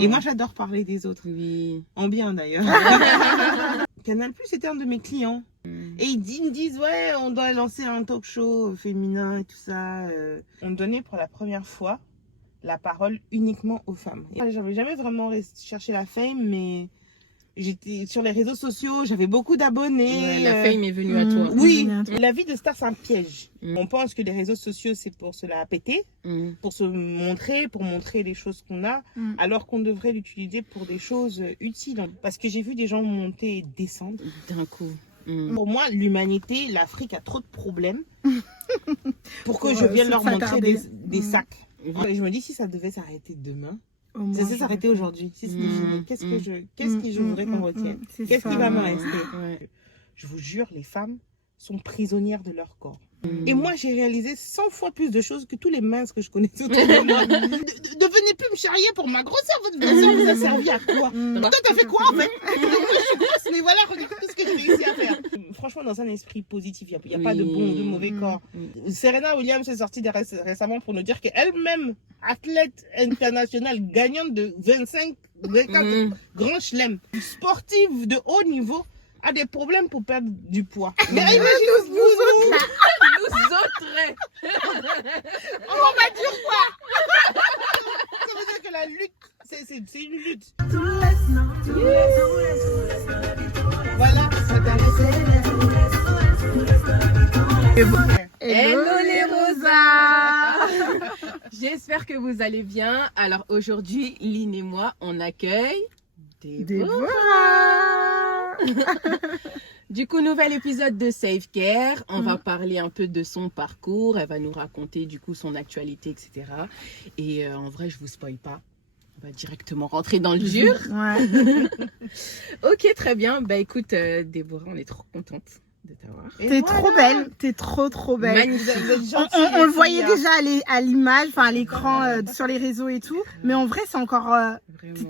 Et moi, j'adore parler des autres. Oui. En bien, d'ailleurs. Canal+, était un de mes clients. Et ils me disent, ouais, on doit lancer un talk show féminin et tout ça. On donnait pour la première fois la parole uniquement aux femmes. J'avais jamais vraiment cherché la fame, mais j'étais sur les réseaux sociaux, j'avais beaucoup d'abonnés. Ouais, la fame est venue à toi. Oui, la vie de star, c'est un piège. Mm. On pense que les réseaux sociaux, c'est pour se la péter, pour se montrer, pour montrer les choses qu'on a, alors qu'on devrait l'utiliser pour des choses utiles. Parce que j'ai vu des gens monter et descendre. D'un coup. Pour moi, l'humanité, l'Afrique a trop de problèmes pour que je vienne leur montrer des sacs. Je me dis, si ça devait s'arrêter demain, ça s'est arrêté aujourd'hui. Si c'était fini, qu'est-ce que je voudrais qu'on retienne? Qu'est-ce qui va me rester? Je vous jure, les femmes sont prisonnières de leur corps. Et moi, j'ai réalisé 100 fois plus de choses que tous les minces que je connaissais autour de moi. Devenez plus me charrier pour ma grosseur. Votre grosseur vous a servi à quoi? Toi, t'as fait quoi, en fait? Moi, je suis grosse, mais voilà, regarde tout ce que j'ai réussi à faire. Franchement, dans un esprit positif, il n'y a pas de bon ou de mauvais corps. Serena Williams est sortie récemment pour nous dire qu'elle-même, athlète internationale, gagnante de 24 grands chelems, sportive de haut niveau, a des problèmes pour perdre du poids. Mais imaginez vous autres. On va dire quoi? Ça veut dire que la lutte, c'est une lutte. Voilà, ça Hello les rosas. J'espère que vous allez bien. Alors aujourd'hui, Lynn et moi, on accueille Déborah. Du coup, nouvel épisode de Safe Care. On va parler un peu de son parcours. Elle va nous raconter du coup son actualité, etc. Et en vrai, je vous spoil pas. On va directement rentrer dans le dur. Ok, très bien. Bah écoute, Déborah, on est trop contente de t'avoir. T'es trop belle, t'es trop belle. Magnifique. On le voyait déjà à l'image, enfin à l'écran, sur les réseaux et tout. Mais en vrai, c'est encore.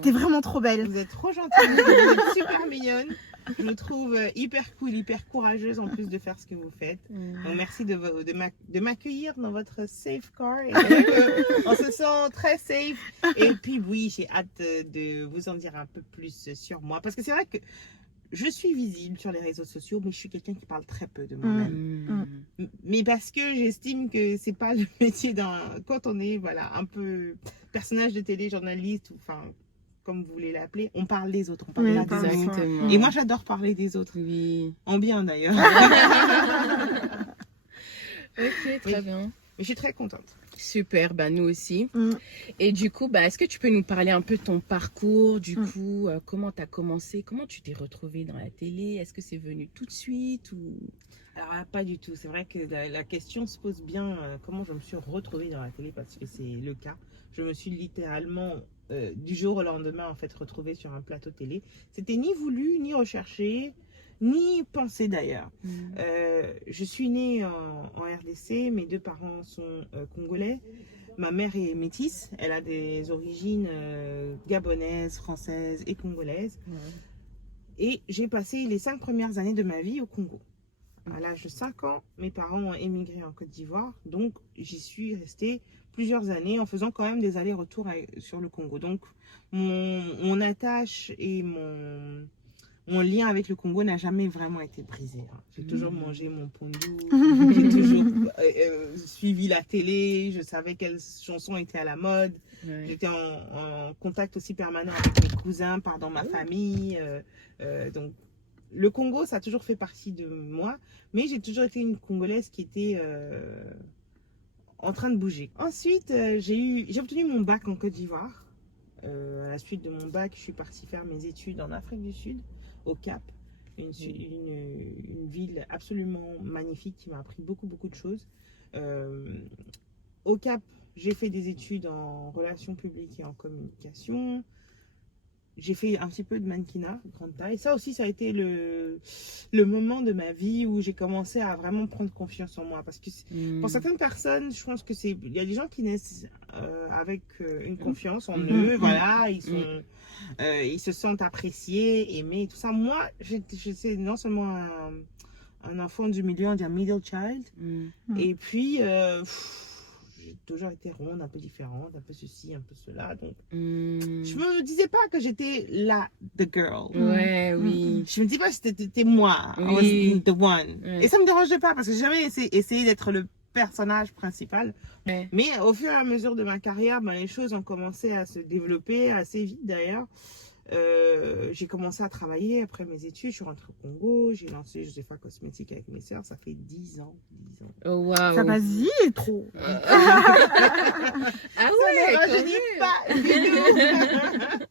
T'es vraiment trop belle. Vous êtes trop gentille, vous êtes super mignonne. Je me trouve hyper cool, hyper courageuse en plus de faire ce que vous faites. Donc merci de m'accueillir dans votre safe car. Et on se sent très safe. Et puis oui, j'ai hâte de vous en dire un peu plus sur moi. Parce que c'est vrai que je suis visible sur les réseaux sociaux, mais je suis quelqu'un qui parle très peu de moi-même. Mais parce que j'estime que c'est pas le métier quand on est un peu personnage de télé, journaliste, enfin comme vous voulez l'appeler, on parle des autres, on parle pas des autres. Et moi j'adore parler des autres. Oui. En bien d'ailleurs. Ok, très bien. Mais je suis très contente. Super, bah nous aussi. Et du coup, est-ce que tu peux nous parler un peu de ton parcours, du coup, comment tu as commencé, comment tu t'es retrouvée dans la télé? Est-ce que c'est venu tout de suite ou... Alors là, pas du tout. C'est vrai que la question se pose bien comment je me suis retrouvée dans la télé, parce que c'est le cas. Je me suis littéralement du jour au lendemain en fait retrouvée sur un plateau télé. C'était ni voulu, ni recherché, ni pensé d'ailleurs. Je suis née en RDC, mes deux parents sont congolais. Ma mère est métisse, elle a des origines gabonaises, françaises et congolaises. Et j'ai passé les 5 premières années de ma vie au Congo. À l'âge de 5 ans, mes parents ont émigré en Côte d'Ivoire, donc j'y suis restée plusieurs années en faisant quand même des allers-retours sur le Congo. Donc mon attache et mon lien avec le Congo n'a jamais vraiment été brisé. J'ai toujours mangé mon pondou, j'ai toujours suivi la télé, je savais quelles chansons étaient à la mode. J'étais en contact aussi permanent avec mes cousins, dans ma famille. Donc le Congo, ça a toujours fait partie de moi, mais j'ai toujours été une Congolaise qui était en train de bouger. Ensuite, j'ai obtenu mon bac en Côte d'Ivoire. À la suite de mon bac, je suis partie faire mes études en Afrique du Sud, au Cap, une ville absolument magnifique qui m'a appris beaucoup de choses. Au Cap, j'ai fait des études en relations publiques et en communication. J'ai fait un petit peu de mannequinat, grande taille. Ça aussi, ça a été le moment de ma vie où j'ai commencé à vraiment prendre confiance en moi. Parce que pour certaines personnes, je pense que il y a des gens qui naissent avec une confiance en eux. Voilà, ils se sentent appréciés, aimés, tout ça. Moi, j'étais non seulement un enfant du milieu, on dit un middle child. Et puis, j'ai toujours été ronde, un peu différente, un peu ceci, un peu cela. Donc, Mm. je me disais pas que j'étais the girl. Ouais, oui. Je me dis pas que c'était moi, Oui. I was the one. Ouais. Et ça me dérangeait pas parce que j'ai jamais essayé d'être le personnage principal. Ouais. Mais au fur et à mesure de ma carrière, ben, les choses ont commencé à se développer assez vite d'ailleurs. J'ai commencé à travailler après mes études, je suis rentrée au Congo, j'ai lancé Josefa Cosmétique avec mes sœurs, ça fait 10 ans. 10 ans. Oh, waouh. Ça passe vite, trop. Ah ouais, Ça ne quand rajeunit même. pas du tout.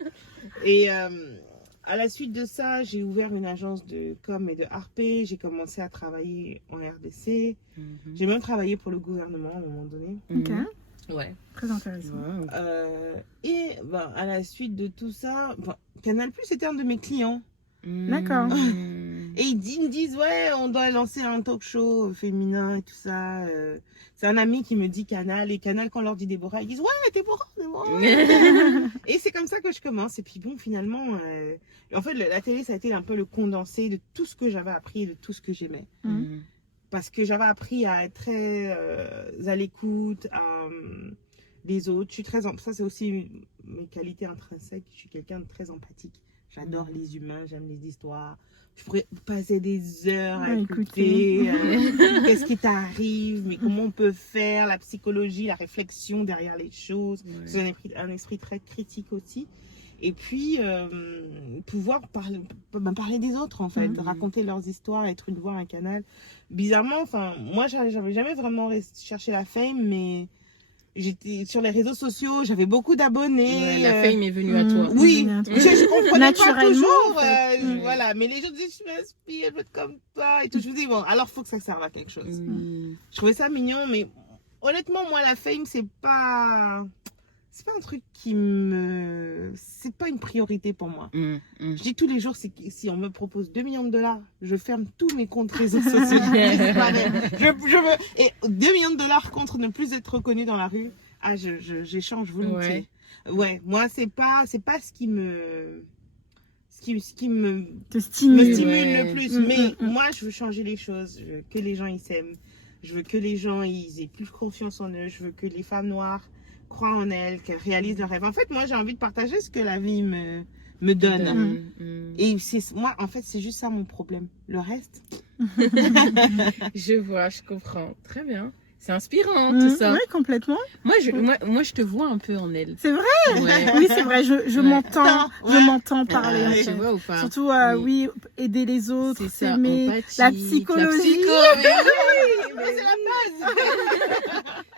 Et à la suite de ça, j'ai ouvert une agence de com et de RP, j'ai commencé à travailler en RDC, Mhm. j'ai même travaillé pour le gouvernement à un moment donné. Ok, Ouais. très intéressant. Wow. Et ben, à la suite de tout ça, ben, Canal+ était un de mes clients. D'accord. Et ils me disent, ouais, on doit lancer un talk show féminin et tout ça. C'est un ami qui me dit Canal. Et Canal, quand on leur dit Déborah, ils disent, ouais, Déborah. Et c'est comme ça que je commence. Et puis bon, finalement, en fait, la télé, ça a été un peu le condensé de tout ce que j'avais appris et de tout ce que j'aimais. Mhm. Parce que j'avais appris à être très à l'écoute des autres. Je suis très, ça, c'est aussi mes qualités intrinsèques. Je suis quelqu'un de très empathique. J'adore les humains, j'aime les histoires. Je pourrais passer des heures à écouter qu'est-ce qui t'arrive, mais comment on peut faire, la psychologie, la réflexion derrière les choses. Ouais. C'est un esprit très critique aussi. Et puis, pouvoir parler des autres, en fait, raconter leurs histoires, être une voix, un canal. Bizarrement, enfin, moi, j'avais jamais vraiment cherché la fame, mais j'étais sur les réseaux sociaux, j'avais beaucoup d'abonnés. Ouais, la fame est venue à toi. Oui, je comprenais pas Naturellement, toujours, en fait. voilà, mais les gens disaient, je m'inspire, je veux être comme toi, et tout. Je me dis, bon, alors faut que ça serve à quelque chose. Je trouvais ça mignon, mais honnêtement, moi, la fame, c'est pas un truc c'est pas une priorité pour moi. Je dis tous les jours, c'est que si on me propose 2 millions de dollars, je ferme tous mes comptes réseaux sociaux. je veux, et 2 millions de dollars contre ne plus être reconnu dans la rue, j'échange volontiers. Ouais, moi, c'est pas ce qui me Te stimule. stimule le plus. Mais moi, je veux changer les choses. Je veux que les gens ils s'aiment. Je veux que les gens ils aient plus confiance en eux. Je veux que les femmes noires croient en elles, qu'elles réalisent leurs rêves. En fait, moi, j'ai envie de partager ce que la vie me donne. Et moi, en fait, c'est juste ça mon problème. Le reste. Je vois, je comprends. Très bien. C'est inspirant, tout ça. Oui, complètement. Moi, je te vois un peu en elle. C'est vrai. Ouais. Oui, c'est vrai. Je m'entends. Je m'entends parler. en Tu fait. vois ou pas? Surtout, oui, aider les autres, C'est ça, s'aimer, empathie, la psychologie. Mais c'est la base.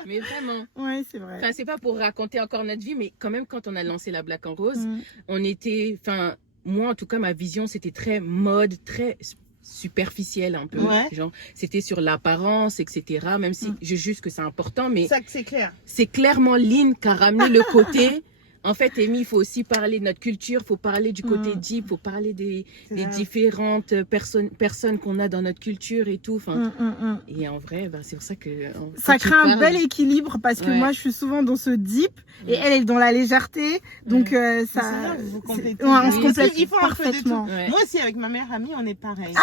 Mais vraiment. Oui, c'est vrai. Enfin, c'est pas pour raconter encore notre vie, mais quand même, quand on a lancé la Black en Rose, on était, enfin, moi, en tout cas, ma vision, c'était très mode, très superficielle un peu. Ouais. Genre, c'était sur l'apparence, etc. Même si je juge que c'est important, mais Ça, c'est clair. c'est clairement Lynn qui a ramené le côté. En fait, Amy, il faut aussi parler de notre culture, il faut parler du côté deep, il faut parler des différentes personnes qu'on a dans notre culture et tout. Enfin, et en vrai, ben, c'est pour ça que... Ça crée un bel équilibre parce que moi, je suis souvent dans ce deep et elle est dans la légèreté. Donc, ça... Vous complétez. on se complète Il faut un peu de tout. parfaitement. Ouais. Moi aussi, avec ma meilleure amie, on est pareil. Ah,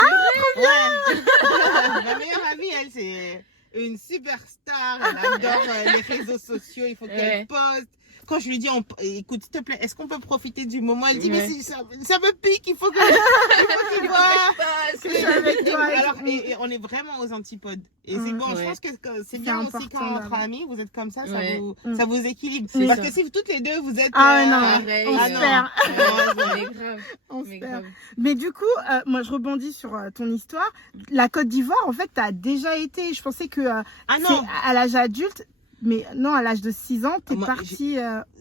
trop bien. Ma meilleure amie, elle, c'est une superstar. Elle adore les réseaux sociaux. Il faut qu'elle poste. Quand je lui dis, écoute, s'il te plaît, est-ce qu'on peut profiter du moment? Elle dit, mais si, ça me pique, il faut que tu vois. je suis avec toi. Alors, et on est vraiment aux antipodes. Et c'est bon, je pense que c'est bien aussi quand entre amis, vous êtes comme ça, ça vous équilibre. Parce que si toutes les deux, vous êtes... Ah non, pareil, on se perd. Mais grave. On se Mais perd. grave. Mais du coup, moi je rebondis sur ton histoire. La Côte d'Ivoire, en fait, t'as déjà été. Je pensais que c'est à l'âge adulte. Mais non, à l'âge de 6 ans, t'es partie...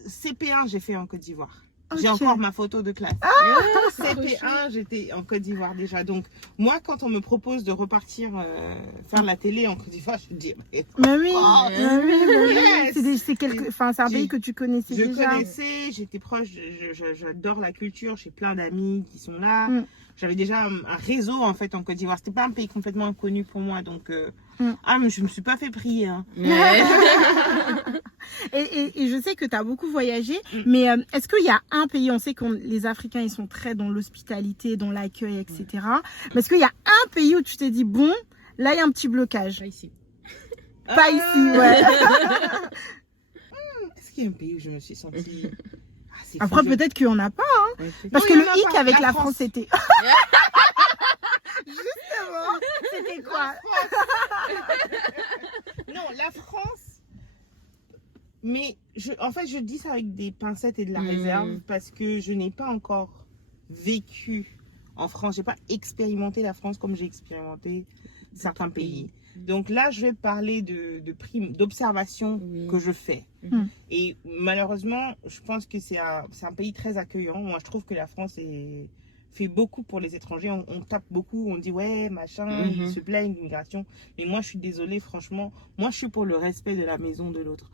CP1, j'ai fait en Côte d'Ivoire. Okay. J'ai encore ma photo de classe. CP1, j'étais en Côte d'Ivoire déjà. Donc, moi, quand on me propose de repartir faire la télé en Côte d'Ivoire, je me dis... Mais oui, c'est un pays que tu connaissais déjà. Je connaissais, j'étais proche, j'adore la culture, j'ai plein d'amis qui sont là. J'avais déjà un réseau en fait en Côte d'Ivoire. C'était pas un pays complètement inconnu pour moi, donc mais je me suis pas fait prier. Hein. Et je sais que tu as beaucoup voyagé, mais est-ce qu'il y a un pays, on sait que les Africains ils sont très dans l'hospitalité, dans l'accueil, etc. Mais est-ce qu'il y a un pays où tu t'es dit bon, là il y a un petit blocage? Pas ici. Pas ici, ouais. Est-ce qu'il y a un pays où je me suis sentie... Après, peut-être qu'il n'y en a pas. Hein. Parce que le hic avec la France, c'était... Justement, c'était quoi? Non, la France... Mais en fait, je dis ça avec des pincettes et de la réserve parce que je n'ai pas encore vécu en France. Je n'ai pas expérimenté la France comme j'ai expérimenté certains pays. Donc là, je vais parler d'observation que je fais. Et malheureusement, je pense que c'est un pays très accueillant. Moi, je trouve que la France fait beaucoup pour les étrangers. On tape beaucoup, on dit ouais, machin, ils se plaignent d'immigration. Mais moi, je suis désolée, franchement. Moi, je suis pour le respect de la maison de l'autre.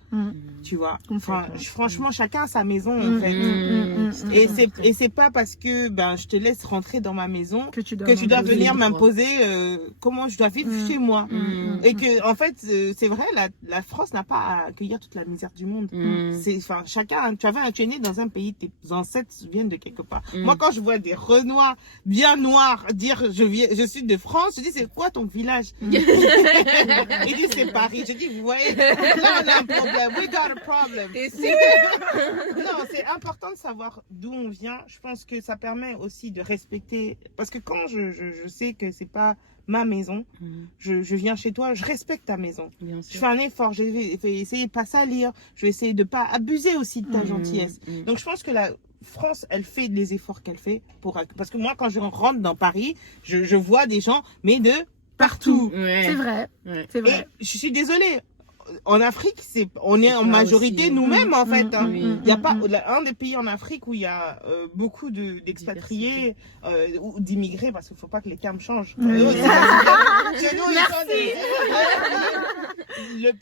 Tu vois, enfin, franchement, chacun a sa maison, en fait. Et c'est pas parce que je te laisse rentrer dans ma maison que tu dois venir m'imposer comment je dois vivre chez moi. Et que, en fait, c'est vrai, la France n'a pas à accueillir toute la misère du monde. Enfin, chacun, tu es né dans un pays, tes ancêtres viennent de quelque part. Moi, quand je vois des Renois bien noirs dire je suis de France, je dis c'est quoi ton village? Il dit c'est Paris. Je dis vous voyez, là on a un problème. We got a problem. Non, c'est important de savoir d'où on vient. Je pense que ça permet aussi de respecter, parce que quand je sais que c'est pas ma maison, je viens chez toi, je respecte ta maison. Je fais un effort, je vais essayer de pas salir, je vais essayer de pas abuser aussi de ta gentillesse. Donc je pense que la France, elle fait les efforts qu'elle fait parce que moi quand je rentre dans Paris, je vois des gens mais de partout. C'est vrai. C'est vrai. Et je suis désolée. En Afrique, on est en majorité aussi, nous-mêmes en fait. Il y a pas un des pays en Afrique où il y a beaucoup d'expatriés ou d'immigrés, parce qu'il ne faut pas que les termes changent.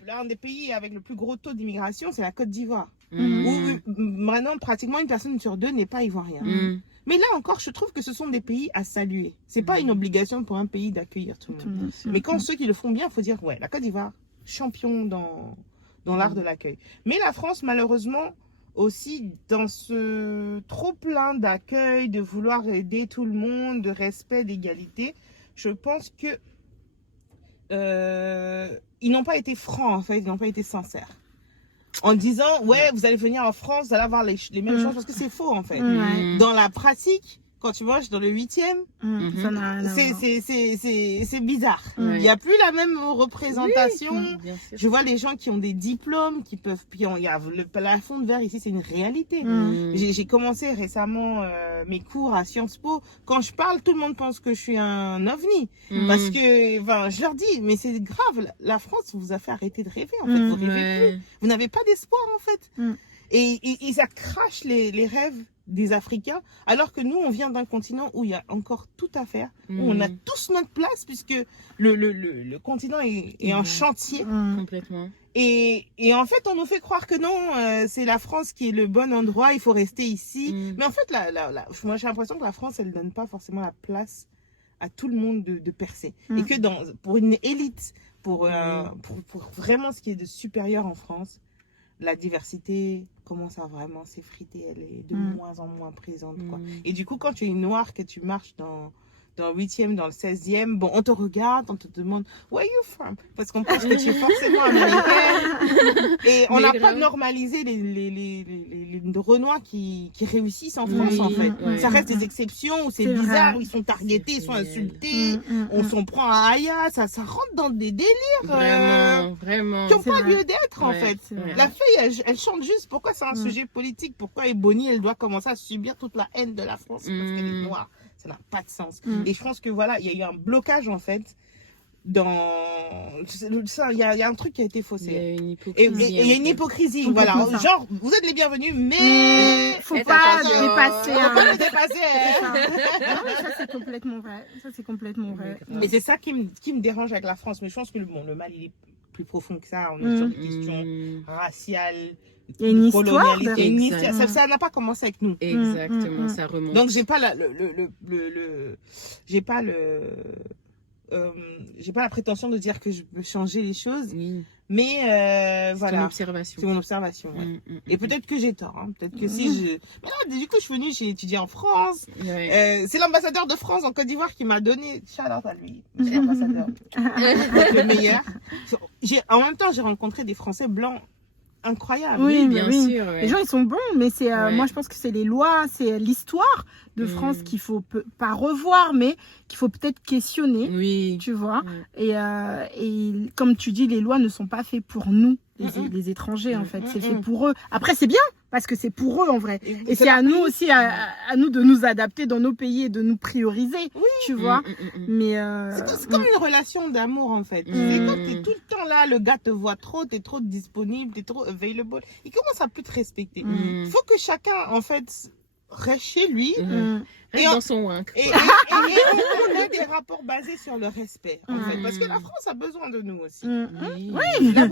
Un des pays avec le plus gros taux d'immigration, c'est la Côte d'Ivoire. Où maintenant, pratiquement une personne sur deux n'est pas ivoirien. Mais là encore, je trouve que ce sont des pays à saluer. C'est pas une obligation pour un pays d'accueillir tout le monde. Mais quand ceux qui le font bien, il faut dire, ouais, la Côte d'Ivoire, champion dans l'art de l'accueil. Mais la France, malheureusement, aussi dans ce trop plein d'accueil, de vouloir aider tout le monde, de respect, d'égalité, je pense que ils n'ont pas été francs, en fait, ils n'ont pas été sincères. En disant, ouais, vous allez venir en France, vous allez avoir les mêmes chances, parce que c'est faux, en fait. Dans la pratique, quand tu manges dans le 8e, c'est bizarre. Il n'y a plus la même représentation. Je vois les gens qui ont des diplômes, il y a le plafond de verre ici, c'est une réalité. J'ai commencé récemment mes cours à Sciences Po. Quand je parle, tout le monde pense que je suis un ovni. Parce que, je leur dis, mais c'est grave, la France vous a fait arrêter de rêver, en fait. Vous rêvez plus. Vous n'avez pas d'espoir, en fait. Et ça crache les rêves des Africains, alors que nous, on vient d'un continent où il y a encore tout à faire, où on a tous notre place, puisque le continent est en chantier. Complètement. Et en fait, on nous fait croire que non, c'est la France qui est le bon endroit, il faut rester ici. Mais en fait, moi, j'ai l'impression que la France, elle donne pas forcément la place à tout le monde de percer. Et que pour une élite, pour vraiment ce qui est de supérieur en France, la diversité commence à vraiment s'effriter, elle est de moins en moins présente, quoi. Et du coup, quand tu es une noire, que tu marches dans le 8e, dans le 16e, bon, on te regarde, on te demande « Where are you from ?» Parce qu'on pense que tu es forcément américaine. Et on n'a pas normalisé les Renois qui réussissent en France, en fait. Ça reste des exceptions où c'est bizarre, où ils sont targetés, ils sont insultés, on s'en prend à Aya, ça rentre dans des délires vraiment, qui n'ont pas lieu d'être, en fait. La fille, elle chante juste pourquoi c'est un sujet politique, pourquoi Ebony, elle doit commencer à subir toute la haine de la France parce qu'elle est noire. Ça n'a pas de sens. Et je pense que voilà, il y a eu un blocage, en fait, dans ça, il y a un truc qui a été faussé. Il y a une hypocrisie. Et il y a une hypocrisie, voilà. Genre, vous êtes les bienvenus, mais faut pas dépasser. Faut pas le dépasser. Ça, c'est complètement vrai. Ça, c'est complètement vrai. Et c'est ça qui me dérange avec la France. Mais je pense que le mal, il est plus profond que ça. On est sur des questions raciales. Il y a une histoire. Ça n'a pas commencé avec nous. Exactement, ça remonte. Donc j'ai pas j'ai pas la prétention de dire que je peux changer les choses, Oui. mais C'est voilà. ton observation. C'est mon observation, ouais. Et peut-être que j'ai tort, hein. Peut-être que si je... Mais là, du coup, je suis venue, j'ai étudié en France. Ouais. C'est l'ambassadeur de France en Côte d'Ivoire qui m'a donné... Shout-out à lui, c'est l'ambassadeur. Le meilleur. En même temps, j'ai rencontré des Français blancs incroyables. Oui, bien sûr. Ouais. Les gens, ils sont bons, mais c'est, Ouais. moi, je pense que c'est les lois, c'est l'histoire de France qu'il faut pas revoir, mais qu'il faut peut-être questionner, Oui. tu vois. Ouais. Et comme tu dis, les lois ne sont pas faites pour nous, les étrangers, en fait. C'est fait pour eux. Après, c'est bien, parce que c'est pour eux, en vrai. Et c'est à nous aussi, à nous de nous adapter dans nos pays et de nous prioriser, tu vois. Mais c'est comme une relation d'amour, en fait. C'est quand t'es tout le temps là, le gars te voit trop, t'es trop disponible, t'es trop available. Il commence à plus te respecter. Faut que chacun, en fait, reste chez lui. Reste dans son wank. Et on a des rapports basés sur le respect, en fait. Parce que la France a besoin de nous aussi. Oui. La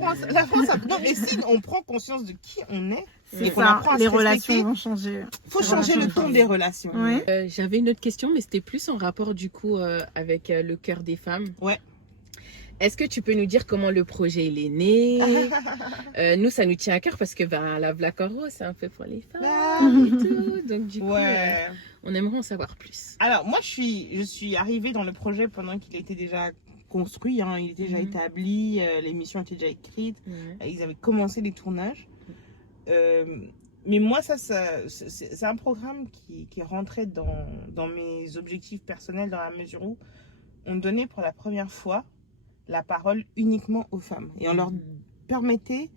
France a... Non, mais si on prend conscience de qui on est, et qu'on ça, apprend à les se relations respecter, vont changer. faut changer le ton des relations. Ouais. J'avais une autre question, mais c'était plus en rapport du coup avec le cœur des femmes. Ouais. Est-ce que tu peux nous dire comment le projet il est né? Nous, ça nous tient à cœur parce que la Black Rose, c'est un peu pour les femmes et tout. Donc du coup, on aimerait en savoir plus. Alors moi, je suis arrivée dans le projet pendant qu'il était déjà construit, hein, il était déjà établi, l'émission était déjà écrite, ils avaient commencé les tournages. Mais moi, c'est un programme qui rentrait dans mes objectifs personnels dans la mesure où on donnait pour la première fois la parole uniquement aux femmes. Et on leur permettait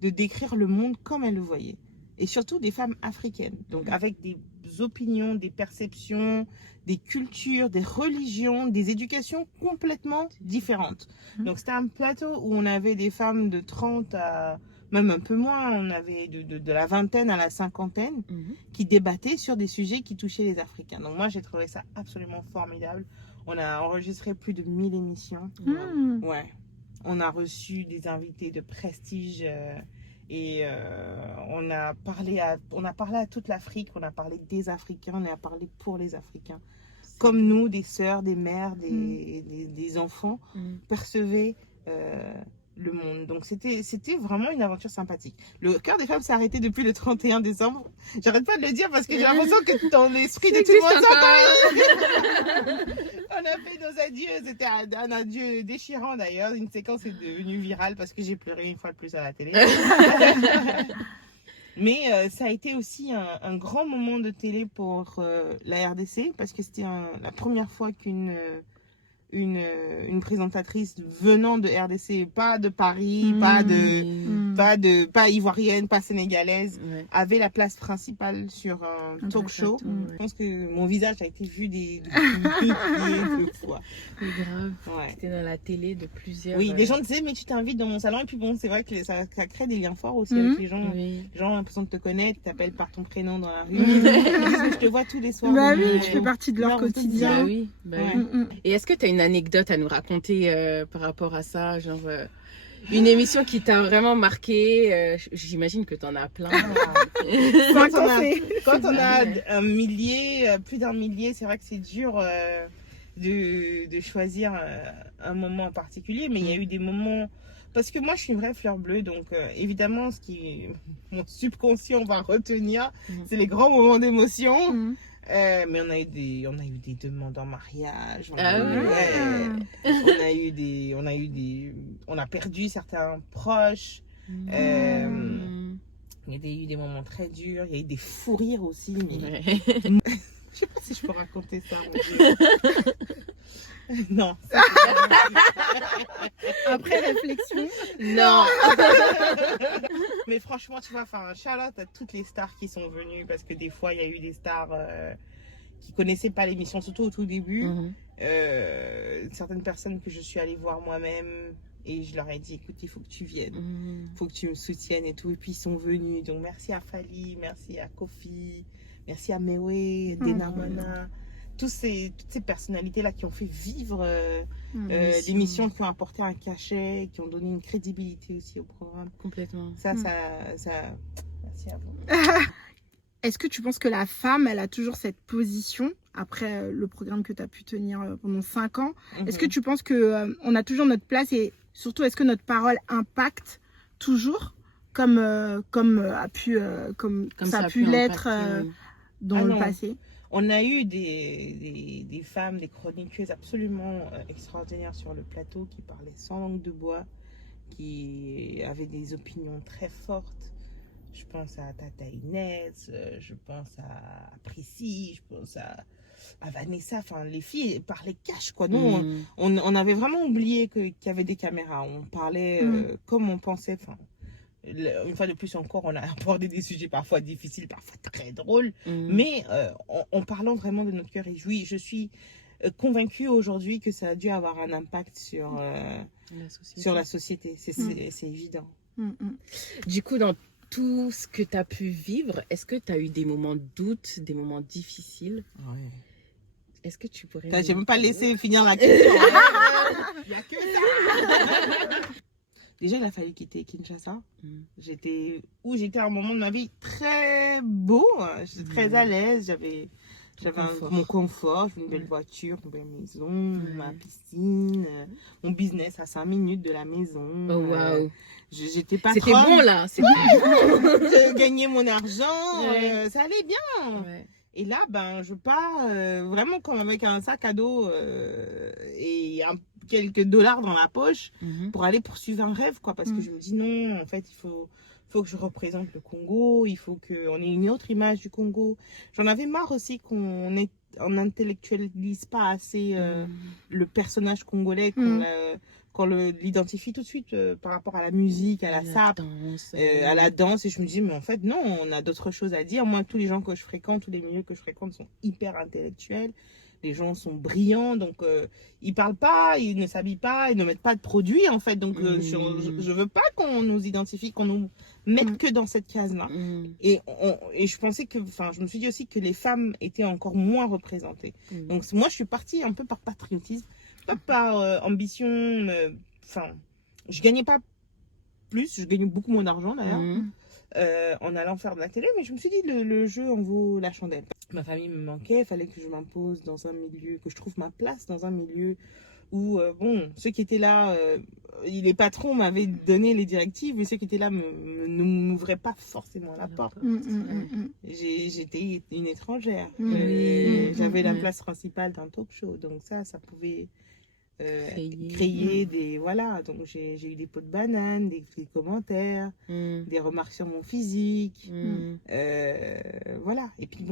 de décrire le monde comme elles le voyaient. Et surtout des femmes africaines. Donc avec des opinions, des perceptions, des cultures, des religions, des éducations complètement différentes. Donc c'était un plateau où on avait des femmes de 30 à... même un peu moins, on avait de la vingtaine à la cinquantaine qui débattaient sur des sujets qui touchaient les Africains. Donc moi, j'ai trouvé ça absolument formidable. On a enregistré plus de 1000 émissions. Ouais. On a reçu des invités de prestige et on a parlé à toute l'Afrique, on a parlé des Africains, on a parlé pour les Africains. Comme nous, des sœurs, des mères, des enfants percevaient le monde. Donc c'était vraiment une aventure sympathique. Le cœur des femmes s'est arrêté depuis le 31 décembre. J'arrête pas de le dire parce que j'ai l'impression que dans l'esprit de tout le monde, on a fait nos adieux. C'était un adieu déchirant d'ailleurs. Une séquence est devenue virale parce que j'ai pleuré une fois de plus à la télé. Mais ça a été aussi un grand moment de télé pour la RDC parce que c'était la première fois qu'une présentatrice venant de RDC, pas de Paris, pas ivoirienne, pas sénégalaise, avait la place principale sur un talk show. Je pense que mon visage a été vu des milliers de fois. C'est grave. C'était dans la télé de plusieurs... Oui, les gens disaient, mais tu t'invites dans mon salon. Et puis bon, c'est vrai que ça crée des liens forts aussi avec les gens. Les gens ont l'impression de te connaître, t'appellent par ton prénom dans la rue. Je te vois tous les soirs. Bah oui, tu fais partie de leur quotidien. Bah oui. Et est-ce que tu as une anecdote à nous raconter par rapport à ça, genre une émission qui t'a vraiment marqué? J'imagine que tu en as plein. Quand on a plus d'un millier, c'est vrai que c'est dur de choisir un moment en particulier, mais il y a eu des moments, parce que moi je suis une vraie fleur bleue, donc évidemment ce qui mon subconscient va retenir, c'est les grands moments d'émotion. Mais on a eu des demandes en mariage. On a perdu certains proches. Il y a eu des moments très durs. Il y a eu des fous rires aussi. Mais... je sais pas si je peux raconter ça. Non. Après réflexion. Non. Mais franchement, tu vois, enfin, shout-out à toutes les stars qui sont venues parce que des fois, il y a eu des stars qui connaissaient pas l'émission, surtout au tout début. Certaines personnes que je suis allée voir moi-même et je leur ai dit, écoute, il faut que tu viennes, il faut que tu me soutiennes et tout. Et puis ils sont venus. Donc merci à Fali, merci à Kofi, merci à Mewe, Denamana. Toutes ces personnalités-là qui ont fait vivre l'émission, qui ont apporté un cachet, qui ont donné une crédibilité aussi au programme. Complètement. Ça, merci à vous. est-ce que tu penses que la femme, elle a toujours cette position après le programme que tu as pu tenir pendant 5 ans? Est-ce que tu penses que on a toujours notre place et surtout, est-ce que notre parole impacte toujours comme ça a pu l'être dans le passé? On a eu des femmes, des chroniqueuses absolument extraordinaires sur le plateau qui parlaient sans langue de bois, qui avaient des opinions très fortes. Je pense à Tata Inès, je pense à Prissy, je pense à Vanessa. Enfin, les filles parlaient cash, quoi. Nous, on avait vraiment oublié qu'il y avait des caméras. On parlait comme on pensait. Enfin, une fois de plus encore, on a abordé des sujets parfois difficiles, parfois très drôles, mais en parlant vraiment de notre cœur. Et oui, je suis convaincue aujourd'hui que ça a dû avoir un impact sur la société. C'est évident. Du coup, dans tout ce que tu as pu vivre, est-ce que tu as eu des moments de doute, des moments difficiles? Ouais. Est-ce que tu pourrais... J'ai même pas laissé finir la question. Il n'y a que ça. Déjà, il a fallu quitter Kinshasa. J'étais à un moment de ma vie très beau. J'étais très à l'aise. J'avais mon confort. J'avais une belle voiture, une belle maison, ma piscine, mon business à 5 minutes de la maison. Oh, wow. J'étais pas C'était bon, là. Je gagnais mon argent. Ça allait bien. Ouais. Et là, je pars vraiment comme avec un sac à dos et quelques dollars dans la poche pour aller poursuivre un rêve, quoi. Parce que je me dis non, en fait, il faut que je représente le Congo, il faut qu'on ait une autre image du Congo. J'en avais marre aussi qu'on n'intellectualise pas assez le personnage congolais, qu'on l'identifie tout de suite par rapport à la musique, à la sape, à la danse. Et je me dis, mais en fait, non, on a d'autres choses à dire. Moi, tous les gens que je fréquente, tous les milieux que je fréquente sont hyper intellectuels. Les gens sont brillants, donc ils parlent pas, ils ne s'habillent pas, ils ne mettent pas de produits, en fait. Donc, je veux pas qu'on nous identifie, qu'on nous mette que dans cette case-là. Et je pensais je me suis dit aussi que les femmes étaient encore moins représentées. Donc, moi, je suis partie un peu par patriotisme. Pas par ambition, je gagnais pas plus, je gagnais beaucoup moins d'argent d'ailleurs en allant faire de la télé, mais je me suis dit le jeu en vaut la chandelle. Ma famille me manquait, il fallait que je m'impose dans un milieu, que je trouve ma place dans un milieu où, ceux qui étaient là, les patrons m'avaient donné les directives, mais ceux qui étaient là ne m'ouvraient pas forcément la porte. J'étais une étrangère, j'avais la place principale d'un talk show, donc ça pouvait... créer des donc j'ai eu des pots de banane, des commentaires, des remarques sur mon physique, et puis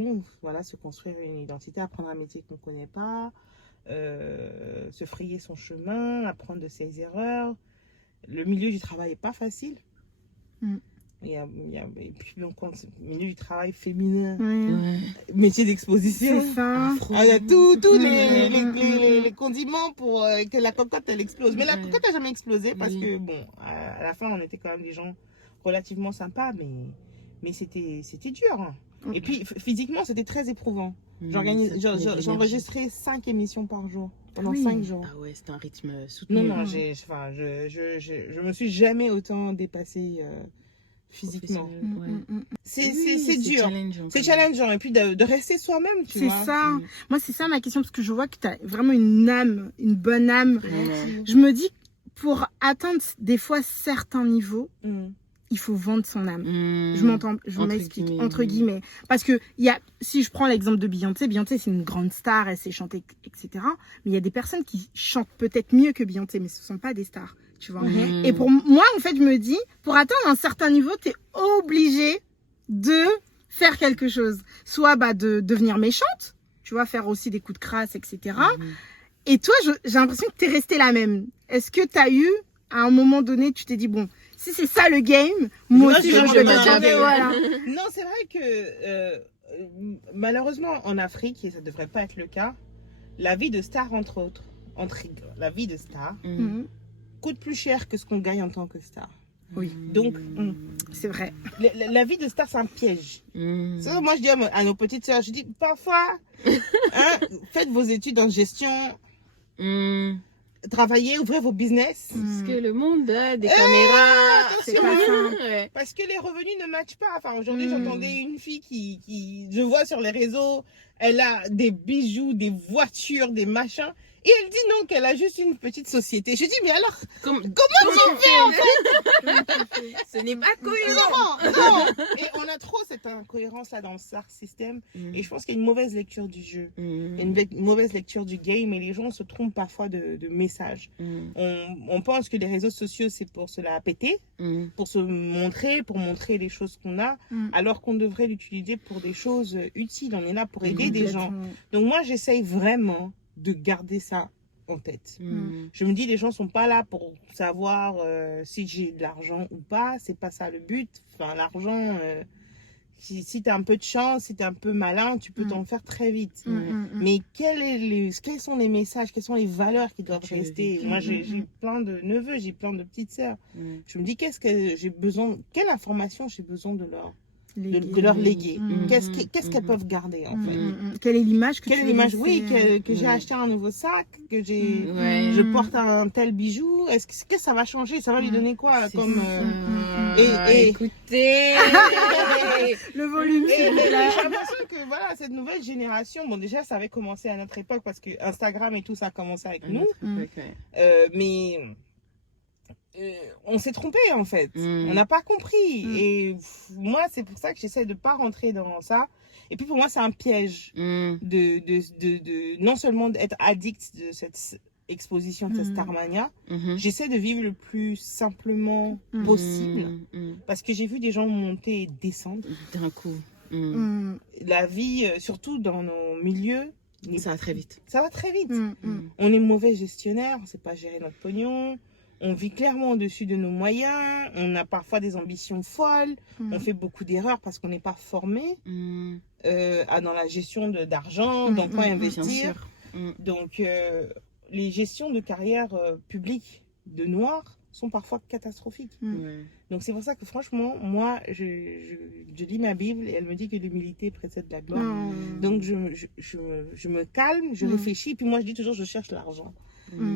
se construire une identité, apprendre un métier qu'on connaît pas, se frayer son chemin, apprendre de ses erreurs. Le milieu du travail est pas facile. Et puis le milieu du travail féminin, métier d'exposition, c'est ça. Il y a tous les condiments pour que la cocotte elle explose. Mais la cocotte n'a jamais explosé parce que à la fin on était quand même des gens relativement sympas, mais c'était dur. Et puis physiquement c'était très éprouvant. J'enregistrais 5 émissions par jour pendant 5 jours. Ah ouais, c'était un rythme soutenu. Non, je me suis jamais autant dépassée physiquement. C'est dur, c'est challengeant, et puis de rester soi-même, tu vois. C'est ça. Moi, c'est ça ma question, parce que je vois que tu as vraiment une âme, une bonne âme. Je me dis, pour atteindre des fois certains niveaux, il faut vendre son âme. Je m'explique, entre guillemets. Parce que si je prends l'exemple de Beyoncé, c'est une grande star, elle sait chanter, etc. Mais il y a des personnes qui chantent peut-être mieux que Beyoncé, mais ce ne sont pas des stars. Tu vois. Et pour moi, en fait, je me dis, pour atteindre un certain niveau, tu es obligé de faire quelque chose. Soit de devenir méchante, tu vois, faire aussi des coups de crasse, etc. Et toi, j'ai l'impression que tu es restée la même. Est-ce que tu as eu, à un moment donné, tu t'es dit, bon, si c'est ça le game, moi aussi, je veux voilà. Non, c'est vrai que malheureusement, en Afrique, et ça ne devrait pas être le cas, la vie de star, la vie de star, coûte plus cher que ce qu'on gagne en tant que star. Oui. Donc, c'est vrai. La vie de star, c'est un piège. Ça, moi, je dis à nos petites sœurs, je dis parfois, faites vos études en gestion travailler, ouvrez vos business. Parce que le monde a des caméras. C'est pas simple. Ouais. Parce que les revenus ne matchent pas. Enfin, aujourd'hui, Mm. j'entendais une fille qui, je vois sur les réseaux, elle a des bijoux, des voitures, des machins. Et elle dit non, qu'elle a juste une petite société. Je dis, mais alors, Comment comment tu fais en fait? Ce n'est pas cohérent. non. Et on a trop cette incohérence là dans le SAR système. Mm. Et je pense qu'il y a une mauvaise lecture du jeu. Mm. Une mauvaise lecture du game et les gens se trompent parfois de messages. Mm. On pense que les réseaux sociaux c'est pour se la péter, Mm. pour se montrer, pour montrer les choses qu'on a, alors qu'on devrait l'utiliser pour des choses utiles. On est là pour aider des gens. Donc moi j'essaye vraiment de garder ça en tête. Mm. Je me dis les gens sont pas là pour savoir si j'ai de l'argent ou pas, c'est pas ça le but. Enfin l'argent si tu as un peu de chance, si tu es un peu malin, tu peux t'en faire très vite. Mais quels sont les messages, quelles sont les valeurs qui doivent rester? Moi, j'ai plein de neveux, j'ai plein de petites sœurs. Je me dis, qu'est-ce que j'ai besoin, quelle information j'ai besoin de leur léguer? Qu'est-ce qu'elles peuvent garder, en fait? Quelle est l'image que Quelle tu est veux l'image? laisser, Oui, que j'ai acheté un nouveau sac, que je porte un tel bijou. Qu'est-ce que ça va changer? Ça va lui donner quoi? C'est Comme, ça. Écoutez. le volume, Et s'il vous j'ai plaît. l'impression que voilà, cette nouvelle génération, bon déjà ça avait commencé à notre époque parce que Instagram et tout ça a commencé avec nous, mais on s'est trompé en fait, on n'a pas compris et moi c'est pour ça que j'essaie de pas rentrer dans ça. Et puis pour moi c'est un piège de non seulement d'être addict de cette exposition de cette Starmania, j'essaie de vivre le plus simplement possible parce que j'ai vu des gens monter et descendre d'un coup. La vie, surtout dans nos milieux, Ça va très vite. ça va très vite. On est mauvais gestionnaire, on ne sait pas gérer notre pognon, on vit clairement au-dessus de nos moyens, on a parfois des ambitions folles, on fait beaucoup d'erreurs parce qu'on n'est pas formé dans la gestion d'argent, dans quoi investir. Donc, les gestions de carrière publique de noirs sont parfois catastrophiques. Donc, c'est pour ça que franchement, moi, je lis ma Bible et elle me dit que l'humilité précède la gloire. Donc, je me calme, je réfléchis. Et puis moi, je dis toujours, je cherche l'argent.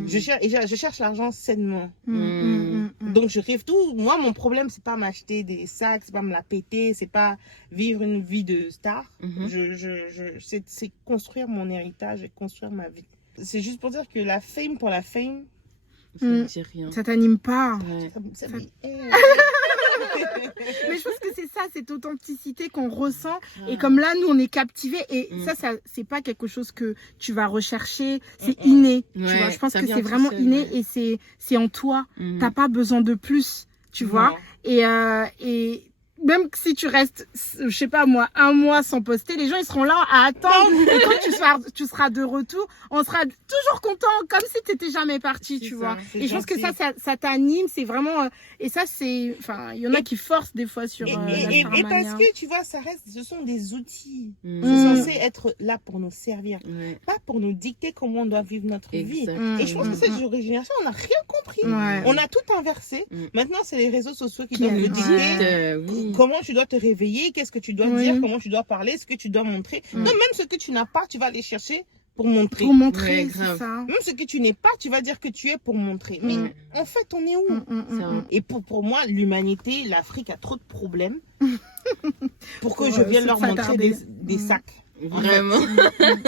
Je cherche l'argent sainement. Donc, je rêve tout. Moi, mon problème, c'est pas m'acheter des sacs, c'est pas me la péter, c'est pas vivre une vie de star. C'est construire mon héritage et construire ma vie. C'est juste pour dire que la fame pour la fame, Ça ne dit rien. Ça t'anime pas. Ouais. Mais je pense que c'est ça, cette authenticité qu'on ressent. Et comme là, nous, on est captivés. Et ça, c'est pas quelque chose que tu vas rechercher. C'est inné. Tu vois, je pense que c'est vraiment inné et c'est en toi. T'as pas besoin de plus. Tu vois. Et même si tu restes, je sais pas moi, 1 mois sans poster, les gens ils seront là à attendre. Et quand tu seras de retour, on sera toujours content, comme si t'étais jamais parti, tu vois. Et je pense que ça t'anime, c'est vraiment. Et ça, c'est. Enfin, il y en a qui forcent des fois sur. Et parce que tu vois, ce sont des outils. C'est censé être là pour nous servir, pas pour nous dicter comment on doit vivre notre vie. Et je pense que cette génération, on n'a rien compris. On a tout inversé. Maintenant, c'est les réseaux sociaux qui doivent le dicter. Comment tu dois te réveiller, qu'est-ce que tu dois dire, comment tu dois parler, ce que tu dois montrer. Non, même ce que tu n'as pas, tu vas aller chercher pour montrer. Pour montrer, c'est ça. Même ce que tu n'es pas, tu vas dire que tu es pour montrer. Mais en fait, on est où? Et pour moi, l'humanité, l'Afrique a trop de problèmes pour que je vienne leur montrer des sacs. Vraiment.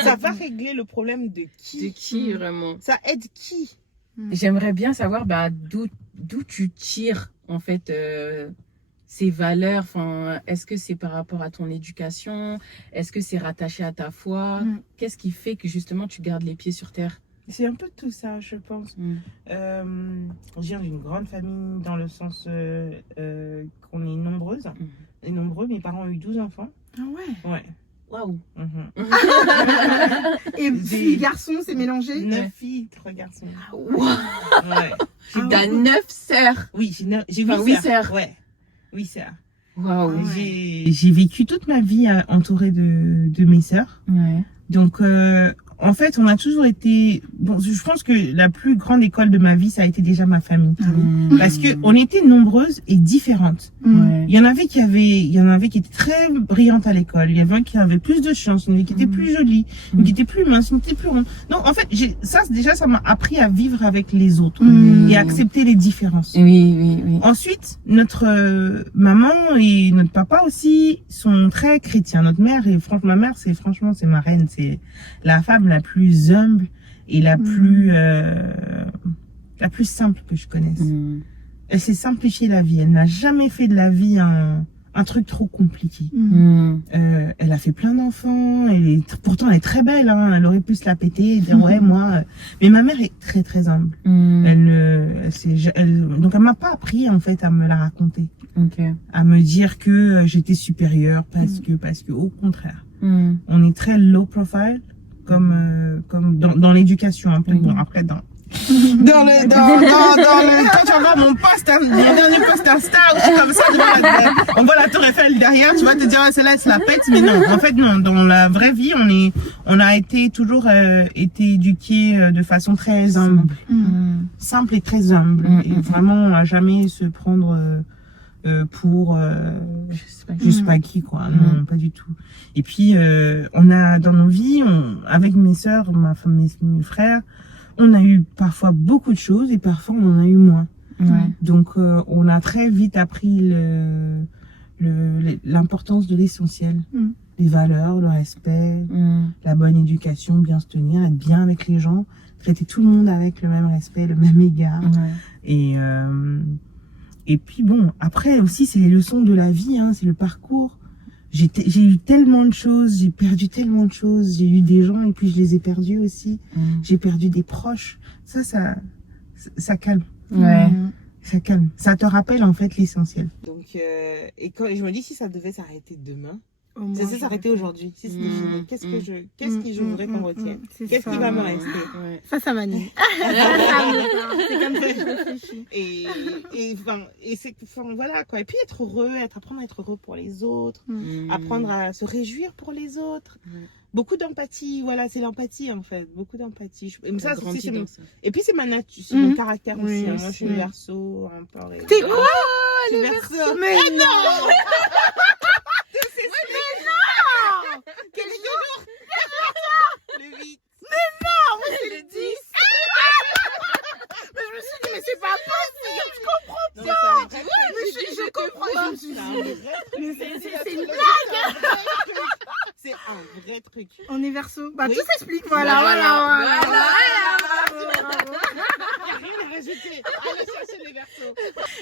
Ça va régler le problème de qui? De qui, vraiment? Ça aide qui? J'aimerais bien savoir d'où tu tires, en fait, ces valeurs. Enfin, est-ce que c'est par rapport à ton éducation? Est-ce que c'est rattaché à ta foi? Qu'est-ce qui fait que justement tu gardes les pieds sur terre? C'est un peu tout ça, je pense. Je viens d'une grande famille dans le sens qu'on est nombreuses. Et nombreux, mes parents ont eu 12 enfants. Ah ouais? Ouais. Waouh! Et filles, garçons, c'est mélangé? 9 filles, 3 garçons. Waouh! Ouais. T'as 9 sœurs? Oui, j'ai 8 sœurs. Ouais. 8 sœurs. Waouh! J'ai vécu toute ma vie entourée de mes sœurs. Ouais. Donc, en fait, on a toujours été... Bon, je pense que la plus grande école de ma vie, ça a été déjà ma famille. Parce que on était nombreuses et différentes. Mm. Il y en avait qui étaient très brillantes à l'école. Il y avait qui avaient plus de chance, il y en avait qui étaient plus jolies, une qui étaient plus minces, une qui était plus ronde. Donc, en fait, ça m'a appris à vivre avec les autres et à accepter les différences. Oui. Ensuite, notre maman et notre papa aussi sont très chrétiens. Notre mère, ma mère, c'est ma reine. C'est la femme la plus humble et la plus simple que je connaisse. Elle s'est simplifiée la vie. Elle n'a jamais fait de la vie un truc trop compliqué. Elle a fait plein d'enfants. Pourtant, elle est très belle. Hein. Elle aurait pu se la péter et dire ouais, moi. Mais ma mère est très très humble. Donc elle m'a pas appris en fait à me la raconter, à me dire que j'étais supérieure parce que au contraire, on est très low profile comme dans l'éducation un peu. Bon après quand tu vas mon dernier post Insta ou c'est comme ça, on voit la tour Eiffel derrière, tu vas te dire celle-là elle se la pète, mais non, en fait non, dans la vraie vie on a toujours été éduqués de façon très humble, simple et très humble, et vraiment à jamais se prendre pour je sais pas qui quoi, non pas du tout. Et puis on a dans nos vies, avec mes sœurs, ma famille, mes frères, on a eu parfois beaucoup de choses et parfois on en a eu moins. Donc on a très vite appris l'importance de l'essentiel, les valeurs, le respect, la bonne éducation, bien se tenir, être bien avec les gens, traiter tout le monde avec le même respect, le même égard. Et puis bon, après aussi c'est les leçons de la vie, hein, c'est le parcours. J'ai eu tellement de choses, j'ai perdu tellement de choses, j'ai eu des gens et puis je les ai perdus aussi. J'ai perdu des proches. Ça calme. Ça calme. Ça te rappelle en fait l'essentiel. Donc et quand je me dis si ça devait s'arrêter demain, ça s'est arrêté aujourd'hui. Si c'était fini, qu'est-ce que je voudrais qu'on retienne? Qu'est-ce qui va me rester? Ça m'anime. C'est comme ça que je réfléchis. Voilà quoi. Et puis apprendre à être heureux pour les autres, apprendre à se réjouir pour les autres. Beaucoup d'empathie, voilà, c'est l'empathie en fait, beaucoup d'empathie. Ça, et puis c'est ma nature, c'est mon caractère aussi. Hein. Moi je suis Verseau, un peu. T'es quoi? Je suis Verseau. Mais non. Quel jour? Le 8. Mais non, mais c'est le 10. Mais je me suis dit, mais c'est pas possible, je comprends pas. Je comprends. Je me suis dit, c'est une blague. C'est un vrai truc. On est Verseau. Bah, oui. tout s'explique, voilà.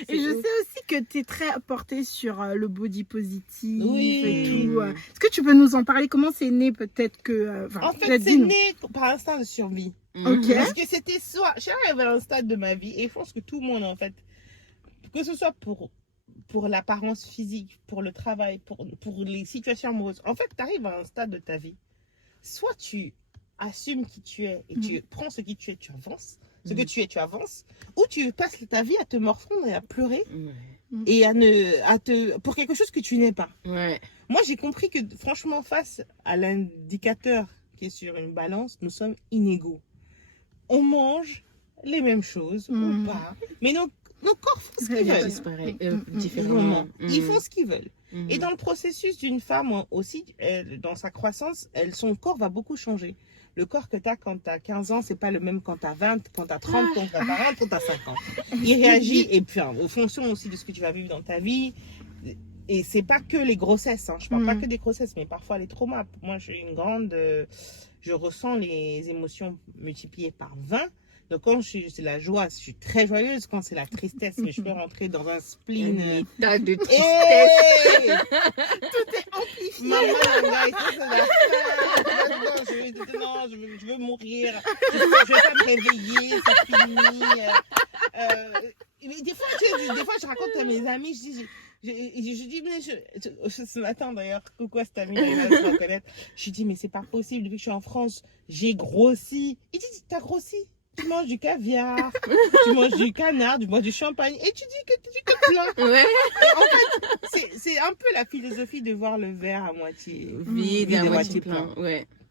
Et je sais aussi que tu es très portée sur le body positif et tout. Est-ce que tu peux nous en parler? Comment c'est né peut-être que... en fait, c'est né par instinct de survie. Ok. Parce que c'était soit... J'arrive à un stade de ma vie et je pense que tout le monde, en fait, que ce soit pour l'apparence physique, pour le travail, pour les situations amoureuses, en fait, tu arrives à un stade de ta vie. Soit tu assumes qui tu es et tu prends ce qui tu es, tu avances. Ce que tu es, tu avances, ou tu passes ta vie à te morfondre et à pleurer et pour quelque chose que tu n'es pas. Moi, j'ai compris que franchement, face à l'indicateur qui est sur une balance, nous sommes inégaux. On mange les mêmes choses ou pas, mais nos corps font ce qu'ils veulent. Différemment. Ils font ce qu'ils veulent. Et dans le processus d'une femme aussi, dans sa croissance, son corps va beaucoup changer. Le corps que tu as quand tu as 15 ans, c'est pas le même quand tu as 20, quand tu as 30, quand tu as 40, quand tu as 50. Il réagit, et puis en fonction aussi de ce que tu vas vivre dans ta vie. Et c'est pas que les grossesses, hein. Je parle pas que des grossesses, mais parfois les traumas. Moi, je ressens les émotions multipliées par 20. Donc quand c'est la joie, je suis très joyeuse. Quand c'est la tristesse, mais je peux rentrer dans un spleen. Un état de tristesse. Tout est amplifié. Maman, je veux mourir. Je veux pas me réveiller, c'est fini. Mais des fois, je raconte à mes amis, je dis, mais ce matin d'ailleurs, coucou à cette amie, elle va se reconnaître. Je dis, mais c'est pas possible, depuis que je suis en France, j'ai grossi. Il dit, t'as grossi? Tu manges du caviar, tu manges du canard, tu bois du champagne et tu dis que tu te plains. En fait, c'est un peu la philosophie de voir le verre à moitié vide et à moitié plein.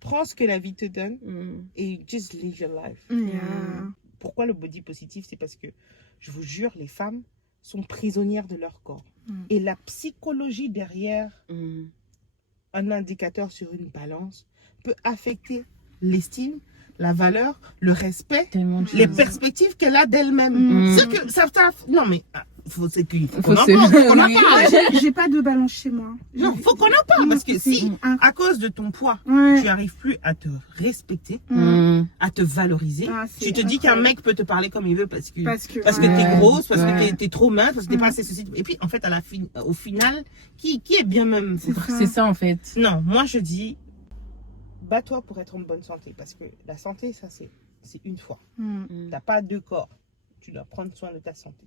Prends ce que la vie te donne Mm. et just live your life. Yeah. Pourquoi le body positif? C'est parce que, je vous jure, les femmes sont prisonnières de leur corps. Et la psychologie derrière Mm. un indicateur sur une balance peut affecter l'estime, la valeur, le respect, Tellement de les choses. perspectives qu'elle a d'elle-même. Mm. C'est que ça, non mais c'est qu'il faut Faut qu'on en se- parle, faut qu'on en Oui. parle. J'ai pas de balance chez moi. Non, faut qu'on en parle parce que si, Ah, à cause de ton poids, ouais. tu arrives plus à te respecter, Mm. à te valoriser, Ah, c'est tu te dis qu'un incroyable. mec peut te parler comme il veut parce que Parce que t'es Ouais. grosse, parce Ouais. que t'es trop mince, parce que t'es pas Mm. assez ceci. Et puis en fait au final, qui est bien même? C'est ça en fait. Non, moi je dis, bats-toi pour être en bonne santé parce que la santé, ça c'est une fois. Mm. Mm. T'as pas deux corps. Tu dois prendre soin de ta santé.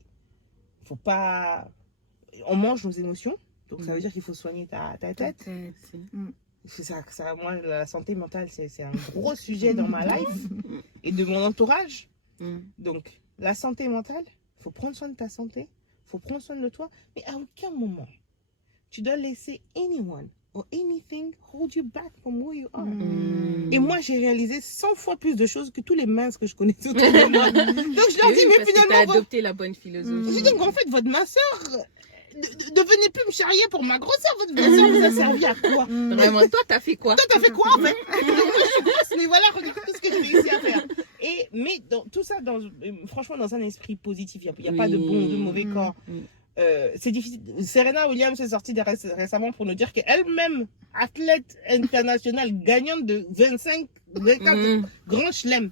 Faut pas. On mange nos émotions, donc ça veut dire qu'il faut soigner ta tête. C'est ça, moi, la santé mentale, c'est un gros sujet dans ma life et de mon entourage. Mm. Donc, la santé mentale, faut prendre soin de ta santé, faut prendre soin de toi, mais à aucun moment, tu dois laisser anyone or anything hold you back from who you are. Mm. Et moi, j'ai réalisé 100 fois plus de choses que tous les minces que je connaissais autour de moi. Donc, je leur Oui, dis, mais parce que t'as finalement, adopté la bonne philosophie. je dis donc, en fait, votre minceur, ne venez plus me charrier pour ma grosseur. Votre minceur vous a servi à quoi? Vraiment, toi, t'as fait quoi? Toi, t'as fait quoi en fait? Mais voilà, regarde tout ce que j'ai réussi à faire. Mais dans, tout ça, franchement, dans un esprit positif, il n'y a pas de bon ou de mauvais corps. Mm. C'est difficile. Serena Williams est sortie récemment pour nous dire qu'elle-même, athlète internationale, gagnante de 24 grands chelems,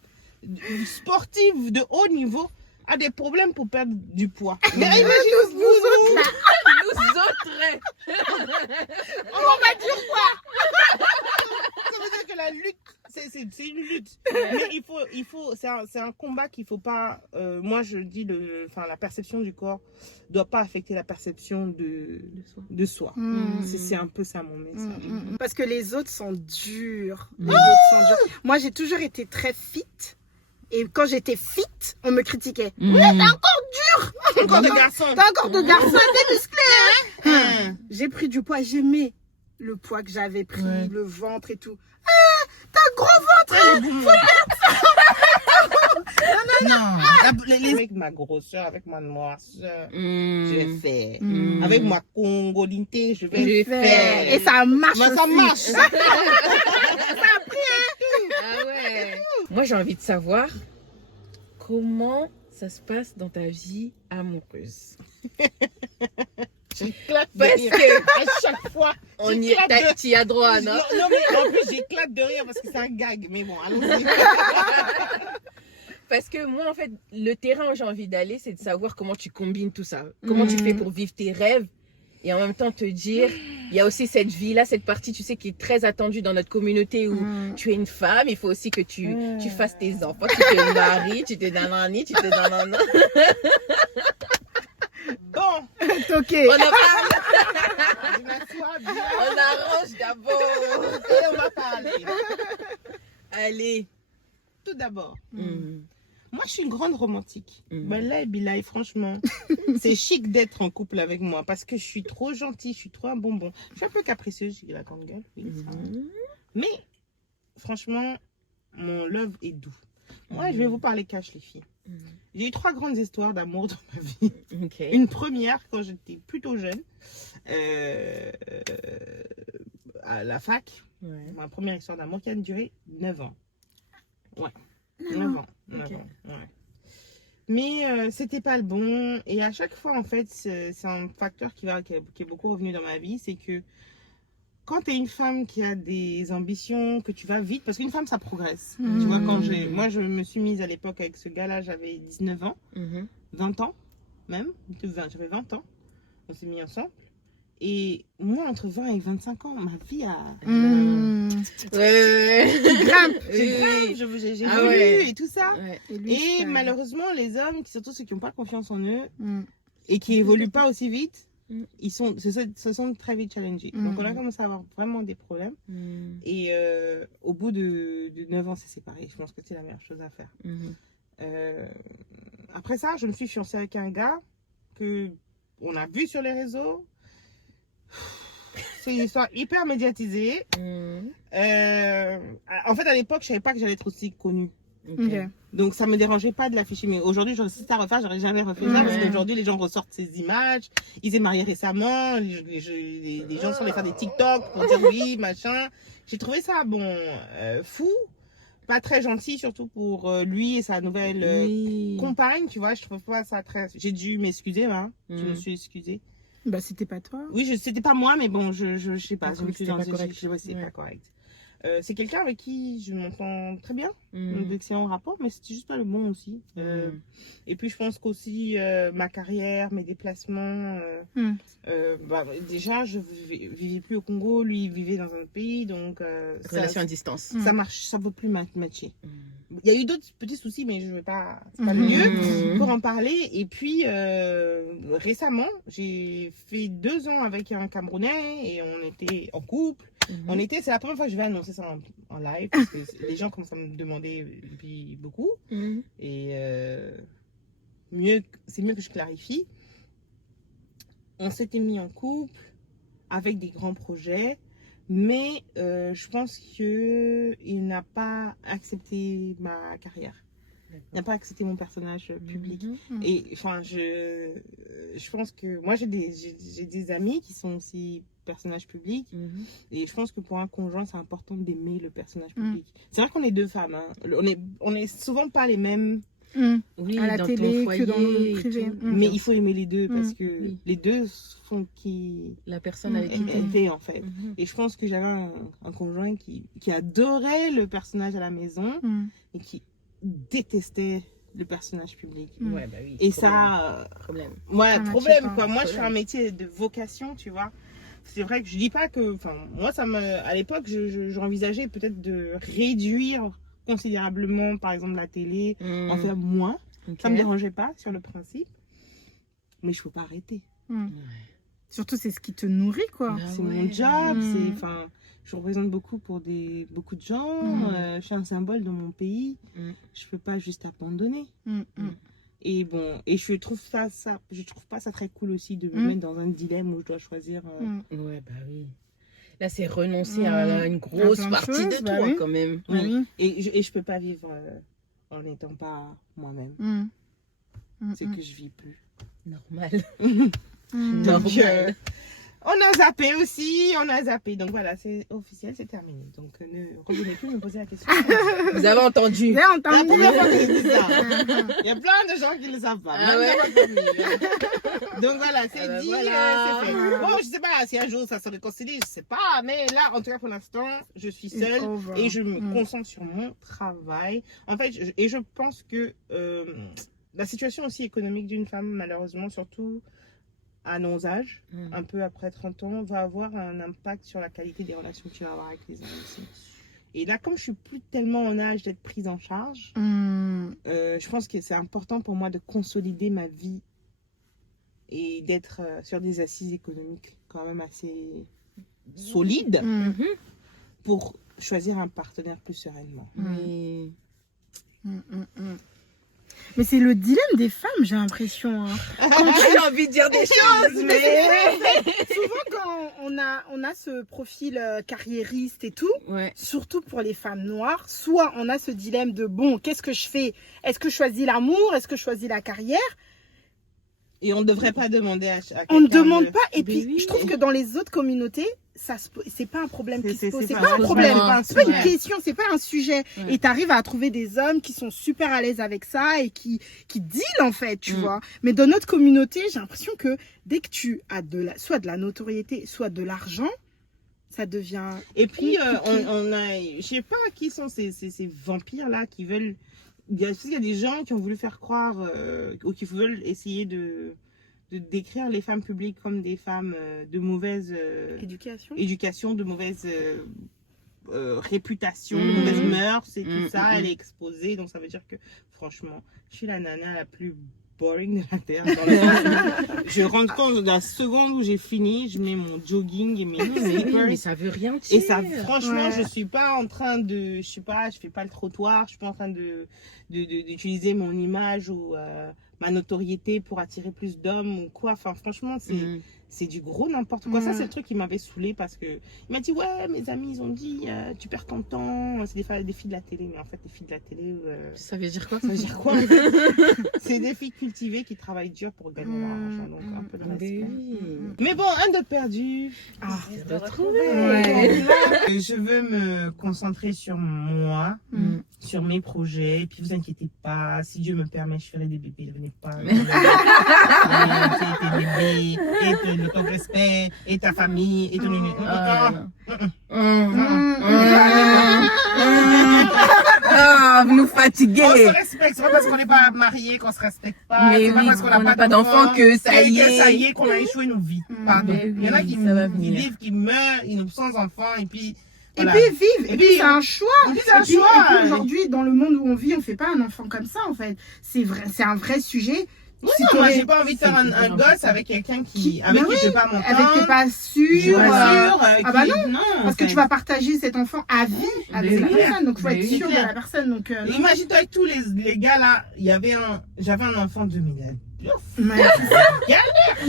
sportive de haut niveau, a des problèmes pour perdre du poids. Mais imaginez vous autres, Nous autres! on va dire quoi? Ça veut dire que la lutte, c'est une lutte. Mais il faut, c'est un combat qu'il faut pas. Moi, je dis la perception du corps doit pas affecter la perception de soi. Mm. C'est un peu ça mon message. Parce que les autres sont durs. Les autres sont durs. Moi, j'ai toujours été très fit. Et quand j'étais fit, on me critiquait. Mm. Encore des garçons. T'as encore de garçons, t'es musclé, hein? Hein. J'ai pris du poids, j'aimais le poids que j'avais pris, Ouais. le ventre et tout. Ah, t'as un gros ventre! Avec ma grosseur, avec ma noirceur, je vais Mm. faire. Mm. Avec ma congolité, je Je vais vais faire. Et ça marche Mais ça aussi. marche. Ah ouais. Moi, j'ai envie de savoir comment ça se passe dans ta vie amoureuse. J'éclate de Parce rire. que À chaque fois, on y j'éclate de- t'y as droit, non? Non, mais en plus, j'éclate de rire parce que c'est un gag. Mais bon, allons-y. Parce que moi, en fait, le terrain où j'ai envie d'aller, c'est de savoir comment tu combines tout ça. Comment tu fais pour vivre tes rêves et en même temps te dire, il y a aussi cette vie-là, cette partie, tu sais, qui est très attendue dans notre communauté où tu es une femme, il faut aussi que tu fasses tes enfants, tu te maries, tu te nanani, tu te nanana. Bon, Ok. On en parle, je m'assois bien on arrange d'abord. et on va parler. Allez. Tout d'abord, Mm. moi, je suis une grande romantique. Mm. Ben là, Bilaï, franchement, c'est chic d'être en couple avec moi parce que je suis trop gentille, je suis trop un bonbon. Je suis un peu capricieuse, j'ai la grande gueule. Oui, ça. Mm. Mais, franchement, mon love est doux. Moi, je vais vous parler cash, les filles. Mm. J'ai eu 3 grandes histoires d'amour dans ma vie. Ok. Une première, quand j'étais plutôt jeune, à la fac. Ouais. Ma première histoire d'amour qui a duré 9 ans. Ouais, 9 ans. 9 Ok. ans, ouais. Mais c'était pas le bon. Et à chaque fois, en fait, c'est un facteur qui est beaucoup revenu dans ma vie. C'est que quand tu es une femme qui a des ambitions, que tu vas vite, parce qu'une femme, ça progresse. Tu vois, moi, je me suis mise à l'époque avec ce gars-là, j'avais 19 ans, Mhm. 20 ans même. J'avais 20 ans. On s'est mis ensemble. Et moi, entre 20 et 25 ans, ma vie a... Ouais. Grimpe. J'ai Ah voulu ouais. et tout ça. Ouais. Et malheureusement, les hommes, surtout ceux qui n'ont pas confiance en eux Mm. et qui évoluent pas aussi vite, Mm. se sont très vite challengés. Mm. Donc on a commencé à avoir vraiment des problèmes. Mm. Et au bout de 9 ans, c'est séparé. Je pense que c'est la meilleure chose à faire. Mhm. Après ça, je me suis fiancée avec un gars que on a vu sur les réseaux. c'est une histoire hyper médiatisée. En fait, à l'époque, je savais pas que j'allais être aussi connue. Ok. Donc, ça me dérangeait pas de l'afficher. Mais aujourd'hui, si c'était à refaire, j'aurais jamais refait ça. Parce Ouais. qu'aujourd'hui, les gens ressortent ces images. Ils étaient mariés récemment. Les gens sont allés faire des TikTok pour dire oui, machin. J'ai trouvé ça, fou. Pas très gentil, surtout pour lui et sa nouvelle compagne, tu vois. Je trouve pas ça très... J'ai dû m'excuser, hein. Je me suis excusée. Bah, c'était pas toi. Oui, c'était pas moi, mais bon, je sais pas. Je trouvais que c'était pas correct. C'est pas correct. C'est quelqu'un avec qui je m'entends très bien, d'excellents rapports, mais c'était juste pas le bon aussi. Et puis je pense qu'aussi ma carrière, mes déplacements, déjà je vivais plus au Congo, lui il vivait dans un autre pays, donc Relation à distance. ça marche, ça veut plus matcher. Il y a eu d'autres petits soucis, mais je vais pas, c'est pas le lieu pour en parler. Et puis récemment, j'ai fait 2 ans avec un Camerounais et on était en couple. C'est la première fois que je vais annoncer ça en live parce que les gens commencent à me demander depuis beaucoup. Et c'est mieux que je clarifie. On s'était mis en couple avec des grands projets, mais je pense qu'il n'a pas accepté ma carrière. Il n'a pas accepté mon personnage public. Et enfin, je pense que moi, j'ai des amis qui sont aussi personnages publics. Et je pense que pour un conjoint, c'est important d'aimer le personnage public. C'est vrai qu'on est 2 femmes. Hein. On est souvent pas les mêmes. Oui, à la dans télé ton foyer que dans le privé. Mais il faut aimer les deux parce que les deux font la personne avec qui tu était en fait. Et je pense que j'avais un conjoint qui adorait le personnage à la maison et qui détestait le personnage public. Ouais, bah oui. Et ça, problème. Ouais, problème pas. quoi. Moi, je fais un métier de vocation, tu vois. C'est vrai que je dis pas que, enfin, moi, à l'époque, j'envisageais peut-être de réduire considérablement, par exemple, la télé, en faire moins. Ça me dérangeait pas sur le principe, mais je peux pas arrêter. Surtout, c'est ce qui te nourrit, quoi. C'est mon job, enfin, je représente beaucoup pour beaucoup de gens. Je suis un symbole dans mon pays. Je peux pas juste abandonner. Et bon, et je trouve pas ça très cool aussi de me mettre dans un dilemme où je dois choisir. Ouais, bah oui. Là, c'est renoncer à une grosse partie de toi, quand même. Oui. Et je peux pas vivre en n'étant pas moi-même. C'est que je vis plus. Normal. Donc, on a zappé aussi, Donc voilà, c'est officiel, c'est terminé. Donc ne revenez plus me poser la question. Vous avez entendu? J'ai entendu. La première fois que je dis ça. Il y a plein de gens qui ne le savent pas. Ah même ouais. dans ma famille. Donc voilà, c'est dit, voilà. c'est fait. Bon, je sais pas si un jour ça se réconcilie, je sais pas. Mais là, en tout cas, pour l'instant, je suis seule et je me concentre sur mon travail. En fait, je pense que la situation aussi économique d'une femme, malheureusement, surtout à nos âges, un peu après 30 ans, va avoir un impact sur la qualité des relations que tu vas avoir avec les hommes aussi. Et là, comme je suis plus tellement en âge d'être prise en charge, je pense que c'est important pour moi de consolider ma vie et d'être sur des assises économiques quand même assez solides pour choisir un partenaire plus sereinement. Oui. Mais c'est le dilemme des femmes, j'ai l'impression. Hein. J'ai envie de dire des choses, mais... Souvent, quand on a ce profil carriériste et tout, surtout pour les femmes noires, soit on a ce dilemme de bon, qu'est-ce que je fais? Est-ce que je choisis l'amour? Est-ce que je choisis la carrière? Et on ne devrait pas demander à quelqu'un. On ne demande pas. Et Mais puis, oui. je trouve que dans les autres communautés, c'est pas un problème qui se pose. C'est pas pas un problème. C'est pas une sujet. question, c'est pas un sujet. Ouais. Et tu arrives à trouver des hommes qui sont super à l'aise avec ça et qui deal en fait, tu vois. Mais dans notre communauté, j'ai l'impression que dès que tu as soit de la notoriété, soit de l'argent, ça devient. Et puis, compliqué. on a, je sais pas qui sont ces vampires-là qui veulent. Il y a des gens qui ont voulu faire croire ou qui veulent essayer de décrire les femmes publiques comme des femmes de mauvaise éducation, de mauvaise réputation, de mauvaise mœurs et tout ça. Elle est exposée, donc ça veut dire que franchement, je suis la nana la plus boring de la terre. Je rends compte de la seconde où j'ai fini, je mets mon jogging et mes slippers. Mais ça veut rien dire. Et ça, franchement, je suis pas en train de, je sais pas, je fais pas le trottoir, je suis pas en train d'utiliser mon image ou ma notoriété pour attirer plus d'hommes ou quoi. Enfin, franchement, c'est du gros n'importe quoi. Ça, c'est le truc qui m'avait saoulée parce que il m'a dit, ouais, mes amis, ils ont dit, tu perds ton temps. C'est des filles de la télé. Mais en fait, les filles de la télé, Ça veut dire quoi? ça veut dire quoi? C'est des filles cultivées qui travaillent dur pour gagner leur argent. Donc, un peu de respect. Mais bon, un de perdu. Ah, De retrouver. Ouais. Je veux me concentrer sur moi, sur mes projets. Et puis, vous inquiétez pas, si Dieu me permet, je ferai des bébés. Ne venez pas. Tes bébés, et ton respect, et ta famille, et ton... Ah, vous nous fatiguez. On se respecte, c'est pas parce qu'on n'est pas mariés qu'on se respecte pas. Mais C'est pas oui, parce qu'on on n'a pas d'enfants que ça y est. Ça y est, qu'on a échoué nos vies. Pardon. Mais Il y en a oui, qui ça va venir. vivent, qui meurent, ils n'ont sans enfants, et puis. Et Voilà. puis vivre, et puis c'est un choix. Et puis c'est un Et puis choix. aujourd'hui, dans le monde où on vit, on fait pas un enfant comme ça en fait. C'est vrai, c'est un vrai sujet. Oui, Si non, moi t'aurais- j'ai pas envie de faire un gosse avec quelqu'un Qui- avec mais qui je pas mon temps. avec t'es pas Je sûr. suis pas sûre, Ah bah non. Parce que tu vas partager cet enfant à vie avec Mais la oui. personne, donc faut Mais être oui. sûr de la personne. Donc non. Imagine-toi avec tous les gars là, j'avais un enfant de 2000. Mais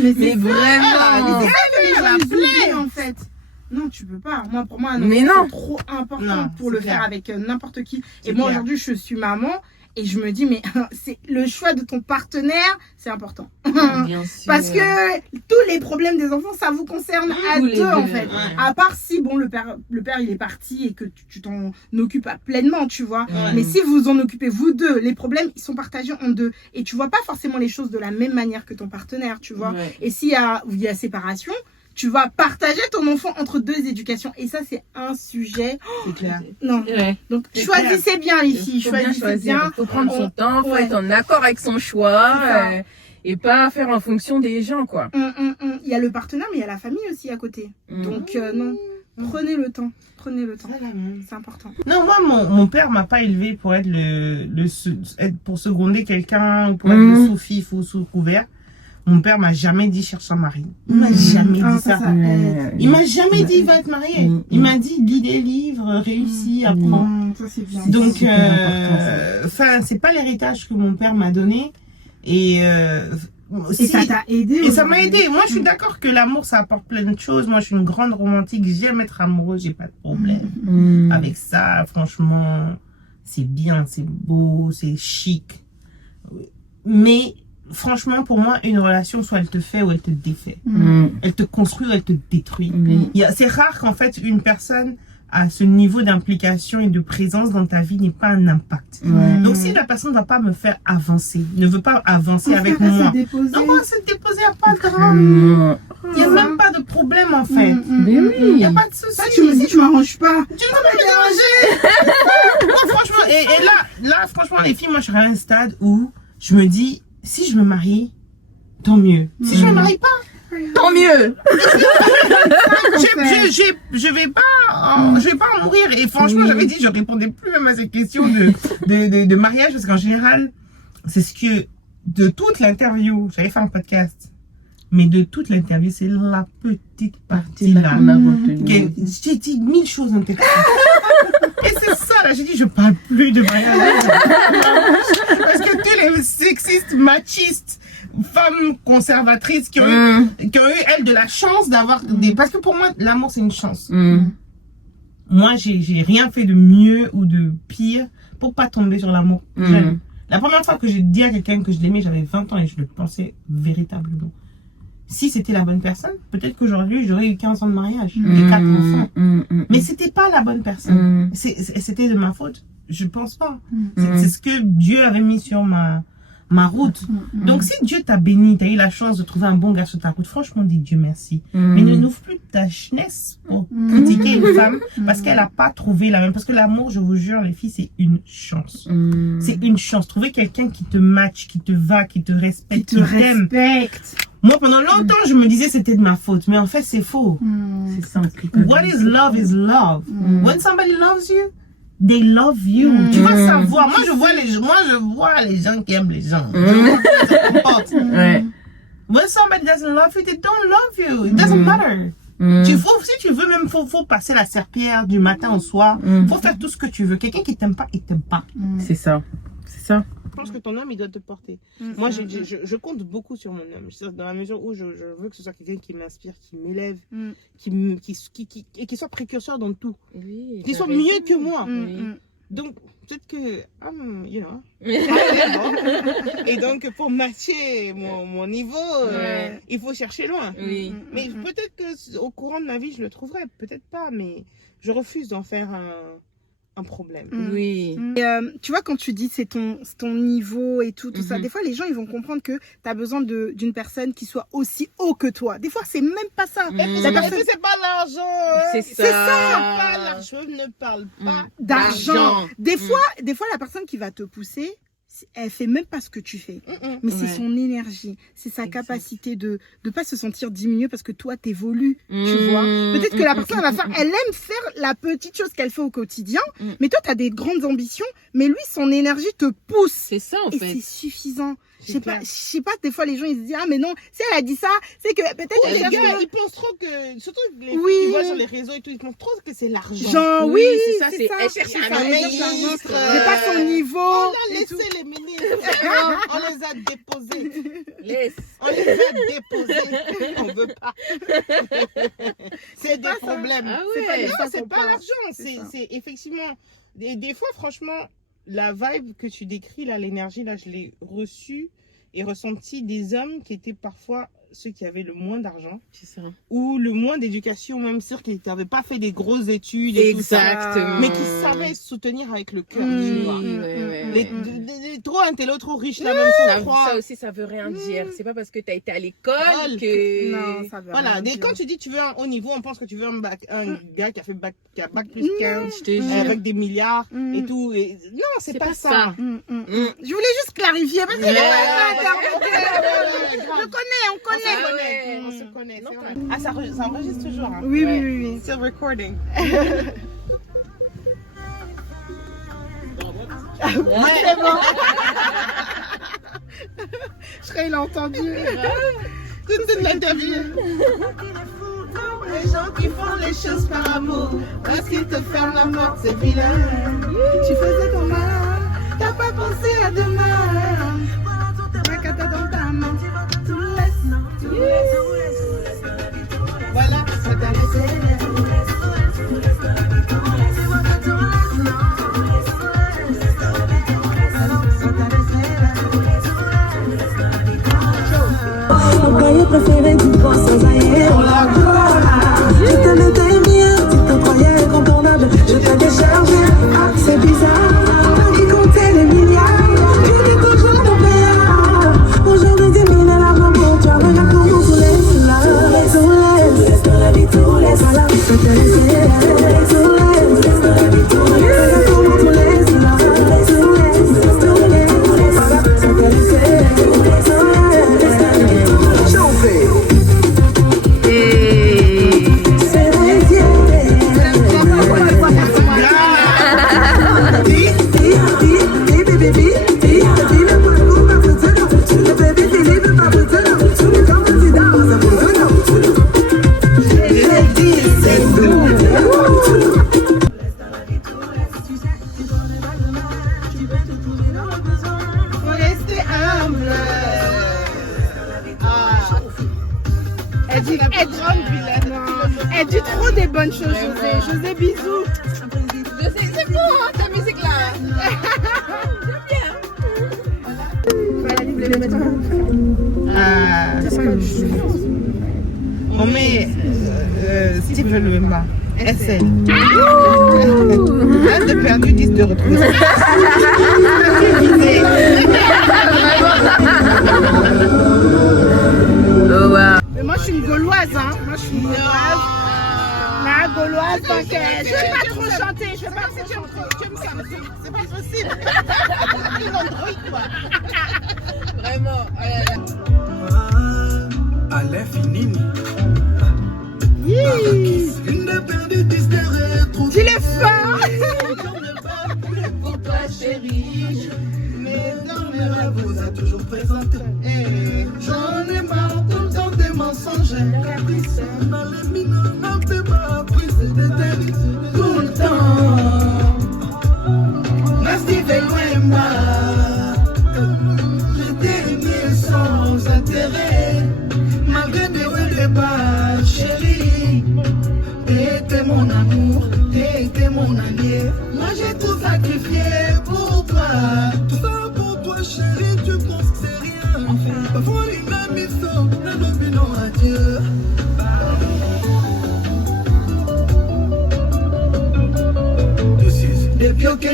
Mais c'est vraiment. les gens la ils plaie. oublient en fait. Non, tu peux pas. Moi, pour moi, un Mais enfant, non. c'est trop important Non, pour le c'est faire clair. avec n'importe qui. C'est Et moi, clair. aujourd'hui, je suis maman et je me dis, mais c'est le choix de ton partenaire, c'est important. Bien sûr. Parce que tous les problèmes des enfants, ça vous concerne à Tous les deux, en deux, fait. ouais. À part si, bon, le père, il est parti et que tu t'en occupes pas pleinement, tu vois. Ouais. Mais si vous en occupez vous deux, les problèmes, ils sont partagés en deux. Et tu vois pas forcément les choses de la même manière que ton partenaire, tu vois. Ouais. Et s'il y a séparation, tu vas partager ton enfant entre deux éducations. Et ça, c'est un sujet. C'est clair. Non. Ouais. Donc, C'est choisissez bien, les Il filles. faut bien Choisissez choisir. bien. Il faut prendre son temps, faut Ouais. être en accord avec son choix C'est ça. et pas faire en fonction des gens, quoi. Il y a le partenaire, mais il y a la famille aussi à côté. Donc, non. Prenez le temps. Prenez le temps. C'est important. Non, moi, mon père m'a pas élevé pour être pour seconder quelqu'un ou pour être le sous-fif ou sous couvert. Mon père m'a jamais dit cherche un mari. Il m'a jamais dit ça. aide. Il m'a jamais dit va être marié. Il m'a dit lis des livres, réussis, apprends. Ça, c'est bien. Donc, super important, enfin, c'est pas l'héritage que mon père m'a donné. Et Et ça t'a aidé. Et ça m'a aujourd'hui. aidé. Moi, je suis d'accord que l'amour, ça apporte plein de choses. Moi, je suis une grande romantique. J'aime être amoureuse. J'ai pas de problème avec ça. Franchement, c'est bien, c'est beau, c'est chic. Mais, franchement, pour moi, une relation, soit elle te fait ou elle te défait. Elle te construit ou elle te détruit. C'est rare qu'en fait, une personne à ce niveau d'implication et de présence dans ta vie n'ait pas un impact. Donc, si la personne ne va pas me faire avancer, ne veut pas avancer avec moi, non, on va se déposer à pas de drame. Il n'y a même pas de problème en fait. Mais oui. Il n'y a pas de souci. Ça, tu me dis, tu m'arranges pas. Tu ne peux pas me déranger. Moi, franchement, et là, franchement, les filles, moi, je serais à un stade où je me dis, si je me marie, tant mieux. Si je me marie pas, Tant mieux. je vais pas en mourir. Et franchement, j'avais dit, je répondais plus même à ces questions de mariage parce qu'en général, c'est ce que de toute l'interview, j'avais fait un podcast, mais de toute l'interview, c'est la petite partie là. J'ai dit 1000 choses intéressantes. Et c'est ça là, j'ai dit, je parle plus de mariage. Parce que tous les sexistes, machistes, femmes conservatrices qui ont eu, elles, de la chance d'avoir des... Parce que pour moi, l'amour, c'est une chance. Moi, j'ai rien fait de mieux ou de pire pour pas tomber sur l'amour jeune. La première fois que j'ai dit à quelqu'un que je l'aimais, j'avais 20 ans et je le pensais véritablement. Si c'était la bonne personne, peut-être qu'aujourd'hui, j'aurais eu 15 ans de mariage et 4 enfants. Mais c'était pas la bonne personne. C'était de ma faute. Je pense pas. C'est ce que Dieu avait mis sur ma route. Donc, si Dieu t'a béni, t'as eu la chance de trouver un bon gars sur ta route, franchement, dis Dieu merci. Mais ne n'ouvre plus ta jeunesse pour critiquer une femme parce qu'elle n'a pas trouvé la même. Parce que l'amour, je vous jure, les filles, c'est une chance. C'est une chance. Trouver quelqu'un qui te match, qui te va, qui te respecte, qui t'aime. Moi, pendant longtemps, je me disais c'était de ma faute. Mais en fait, c'est faux. C'est ça. What is love is love. When somebody loves you, they love you. Tu vas savoir. Moi, je vois les gens qui aiment les gens. Je vois comment ils se comportent. When somebody doesn't love you, they don't love you. It doesn't matter. Si tu veux, même faut passer la serpillière du matin au soir. Faut faire tout ce que tu veux. Quelqu'un qui t'aime pas, il t'aime pas. C'est ça. C'est ça. pense que ton homme, il doit te porter. Moi, je compte beaucoup sur mon homme. Dans la mesure où je veux que ce soit quelqu'un qui m'inspire, qui m'élève, et qui soit précurseur dans tout. Oui, Qui soit mieux que moi. Donc, peut-être que, you know. Et donc, pour matcher mon niveau, il faut chercher loin. Oui. Mais peut-être qu'au courant de ma vie, je le trouverai. Peut-être pas, mais je refuse d'en faire un problème. Oui. Et, tu vois, quand tu dis c'est ton niveau et tout ça, des fois les gens ils vont comprendre que tu as besoin d'une personne qui soit aussi haut que toi. Des fois c'est même pas ça. La personne, c'est pas l'argent. C'est ça. Pas l'argent. Je ne parle pas d'argent. Des fois la personne qui va te pousser, elle fait même pas ce que tu fais. Mais c'est son énergie, c'est sa capacité de pas se sentir diminuée parce que toi t'évolues, tu vois. Peut-être que la personne elle aime faire la petite chose qu'elle fait au quotidien, mais toi t'as des grandes ambitions, mais lui son énergie te pousse. C'est ça en et fait. c'est suffisant. Je sais pas, des fois les gens ils se disent ah mais non, si elle a dit ça, c'est que peut-être les gars, ils pensent trop que surtout les tu vois sur les réseaux et tout, ils pensent trop que c'est l'argent. Genre oui, c'est ça, elle cherche un ministre. J'ai pas son niveau. On a laissé les ministres. On les a déposés. On les a déposés. On veut pas. C'est des problèmes. Ah ouais. C'est pas l'argent, c'est effectivement des fois franchement la vibe que tu décris là, l'énergie là, je l'ai reçue et ressentie des hommes qui étaient parfois ceux qui avaient le moins d'argent, ou le moins d'éducation, même sûr qu'ils n'avaient pas fait des grosses études et exactement, tout ça, mais qui savaient soutenir avec le cœur. Les trop intello, trop riches là, même ça aussi ça veut rien dire. C'est pas parce que tu as été à l'école que non, ça veut rien dire. Quand tu dis tu veux un haut niveau, on pense que tu veux un gars qui a fait bac plus 15 avec des milliards et tout. Et non, c'est pas ça. Je voulais juste clarifier parce que on connaît. On se connaît. Ah, ça enregistre toujours. Hein. Oui. C'est recording. C'est bon. Je crois qu'il a entendu. Toute l'interview. Les gens qui font les choses par amour, parce qu'ils te ferment la porte, c'est vilain. Tu faisais ton mal, t'as pas pensé à demain. Rakata dans ta main, tu laisses. Voilà, ça t'a laissé. Mon cahier préféré, tu te penses sans ailleurs. Je te l'étais bien, tu te croyais incontournable. Je t'ai déchargé, c'est bizarre. Qui comptait les milliards, tu dis toujours mon père. Aujourd'hui, t'es mine à l'argent pour toi. Regarde comment tout laisse là. Tout laisse dans la vie, tout laisse. Voilà, je te laisse. Tout laisse dans la vie, tout laisse. Regarde comment tout laisse là. Tout laisse, tout laisse. Voilà, je te laisse. Elle dit trop des bonnes choses, José. José, bisous. José, c'est bon, hein, ta musique là. On met Steve Lema, SL. 1 de perdu, 10 de retrouvé. Mais moi je suis une Gauloise, hein. Moi je suis une Gauloise. La Gauloise, donc je vais pas trop chanter. Je vais pas trop chanter. C'est pas possible. Une androïde, quoi. Vraiment. À l'infini. Une de perdue, 10 de rétro. Tu l'es fort. Pour toi, chérie. Mais dans mes rêves, vous êtes toujours présente. J'en ai marre tout le temps des mensonges. Dans les mines, on fait ma prise de tête. Tout le temps. Nasty fait loin,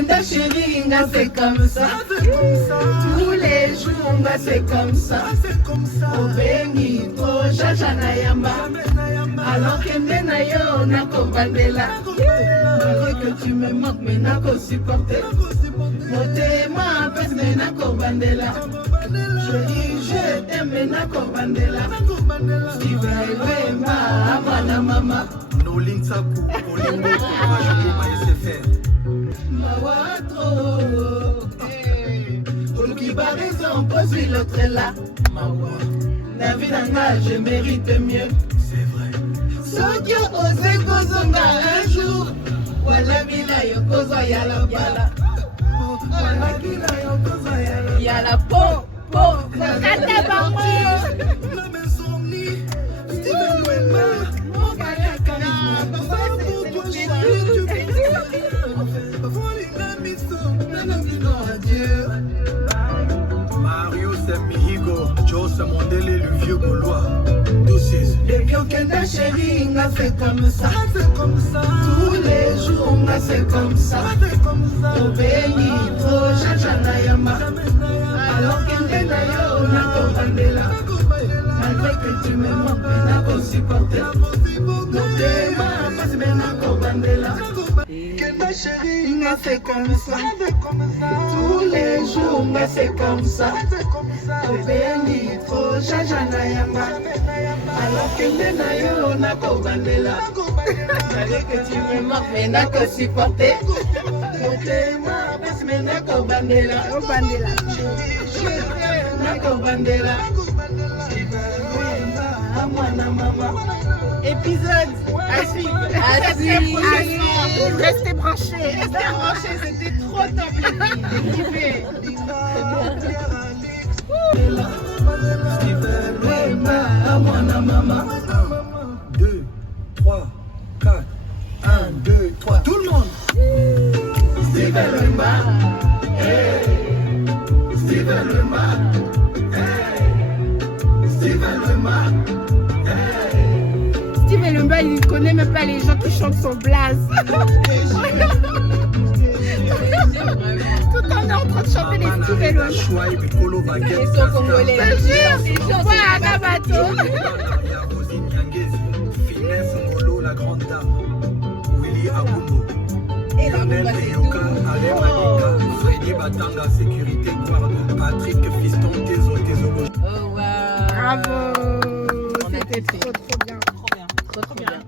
Kenda chérie, nga c'est comme ça. Tous les jours, nga c'est comme ça. Obengi to jaja na yamba. Alors kende na yo nako bandela. Malgré que tu me manques, mais nako supporter. Motema pèse, mais nako bandela. Je t'aime, mais nako bandela. Steven Wemba, amana mama. No links à coup, pour les mots, je SFR. Mawatro, pour qui va raison, pose l'autre est là. Mawa, la vie d'anga, je mérite mieux. C'est vrai. Sokyo ose kozonga un jour. Wala bila yo kozwa yala bala. Wala bila yo kozwa yala. Yala po, kata bango. La maison ni, Steven Wemba. Mon gars, Mario c'est Mihigo, Joe c'est Mondele, le vieux Gaulois. Douces. Depuis au Kenda chérie, on a fait comme ça. Tous les jours, on a fait comme ça. Au béni, trop, jaja yama. Alors Kenda yo, on a commandé là. Malgré que tu me manques, mais n'a pas supporté. Nos démons, parce que n'a commandé là. Kenda chérie, on a fait comme ça. Tous les jours, on a fait comme ça. Au béni, trop, jaja yama. Alors que na yo na kobandela. Malgré que tu me manques, mais n'a que supporté. Motema passe, mais n'a kobandela. Na kobandela. Amwana mama. Épisode à suivre. Restez branchés. C'était trop top les filles. Steven Wemba, amwana mama. 2, 3, 4. 1, 2, 3. Tout le monde. Steven Wemba. Steven Wemba. Steven Wemba. Steven Wemba, il ne connaît même pas les gens qui chantent son blaze. Tout en est en train de chanter les Steven Wemba. Choix et Piccolo Baguette. Ils sont congolais. Je jure. Ouais, Agabato. Il y a Rosine Nyangezi, Finesse Ngolo, la grande dame. Willy Abumbo. Et la Lionel bomba, c'est Eyoka, tout. Alain Malika, Freddy Batanga, sécurité guarde, Patrick Fiston, Tezo. Oh wow. Bravo. On a C'était kiffé. trop bien. Trop bien.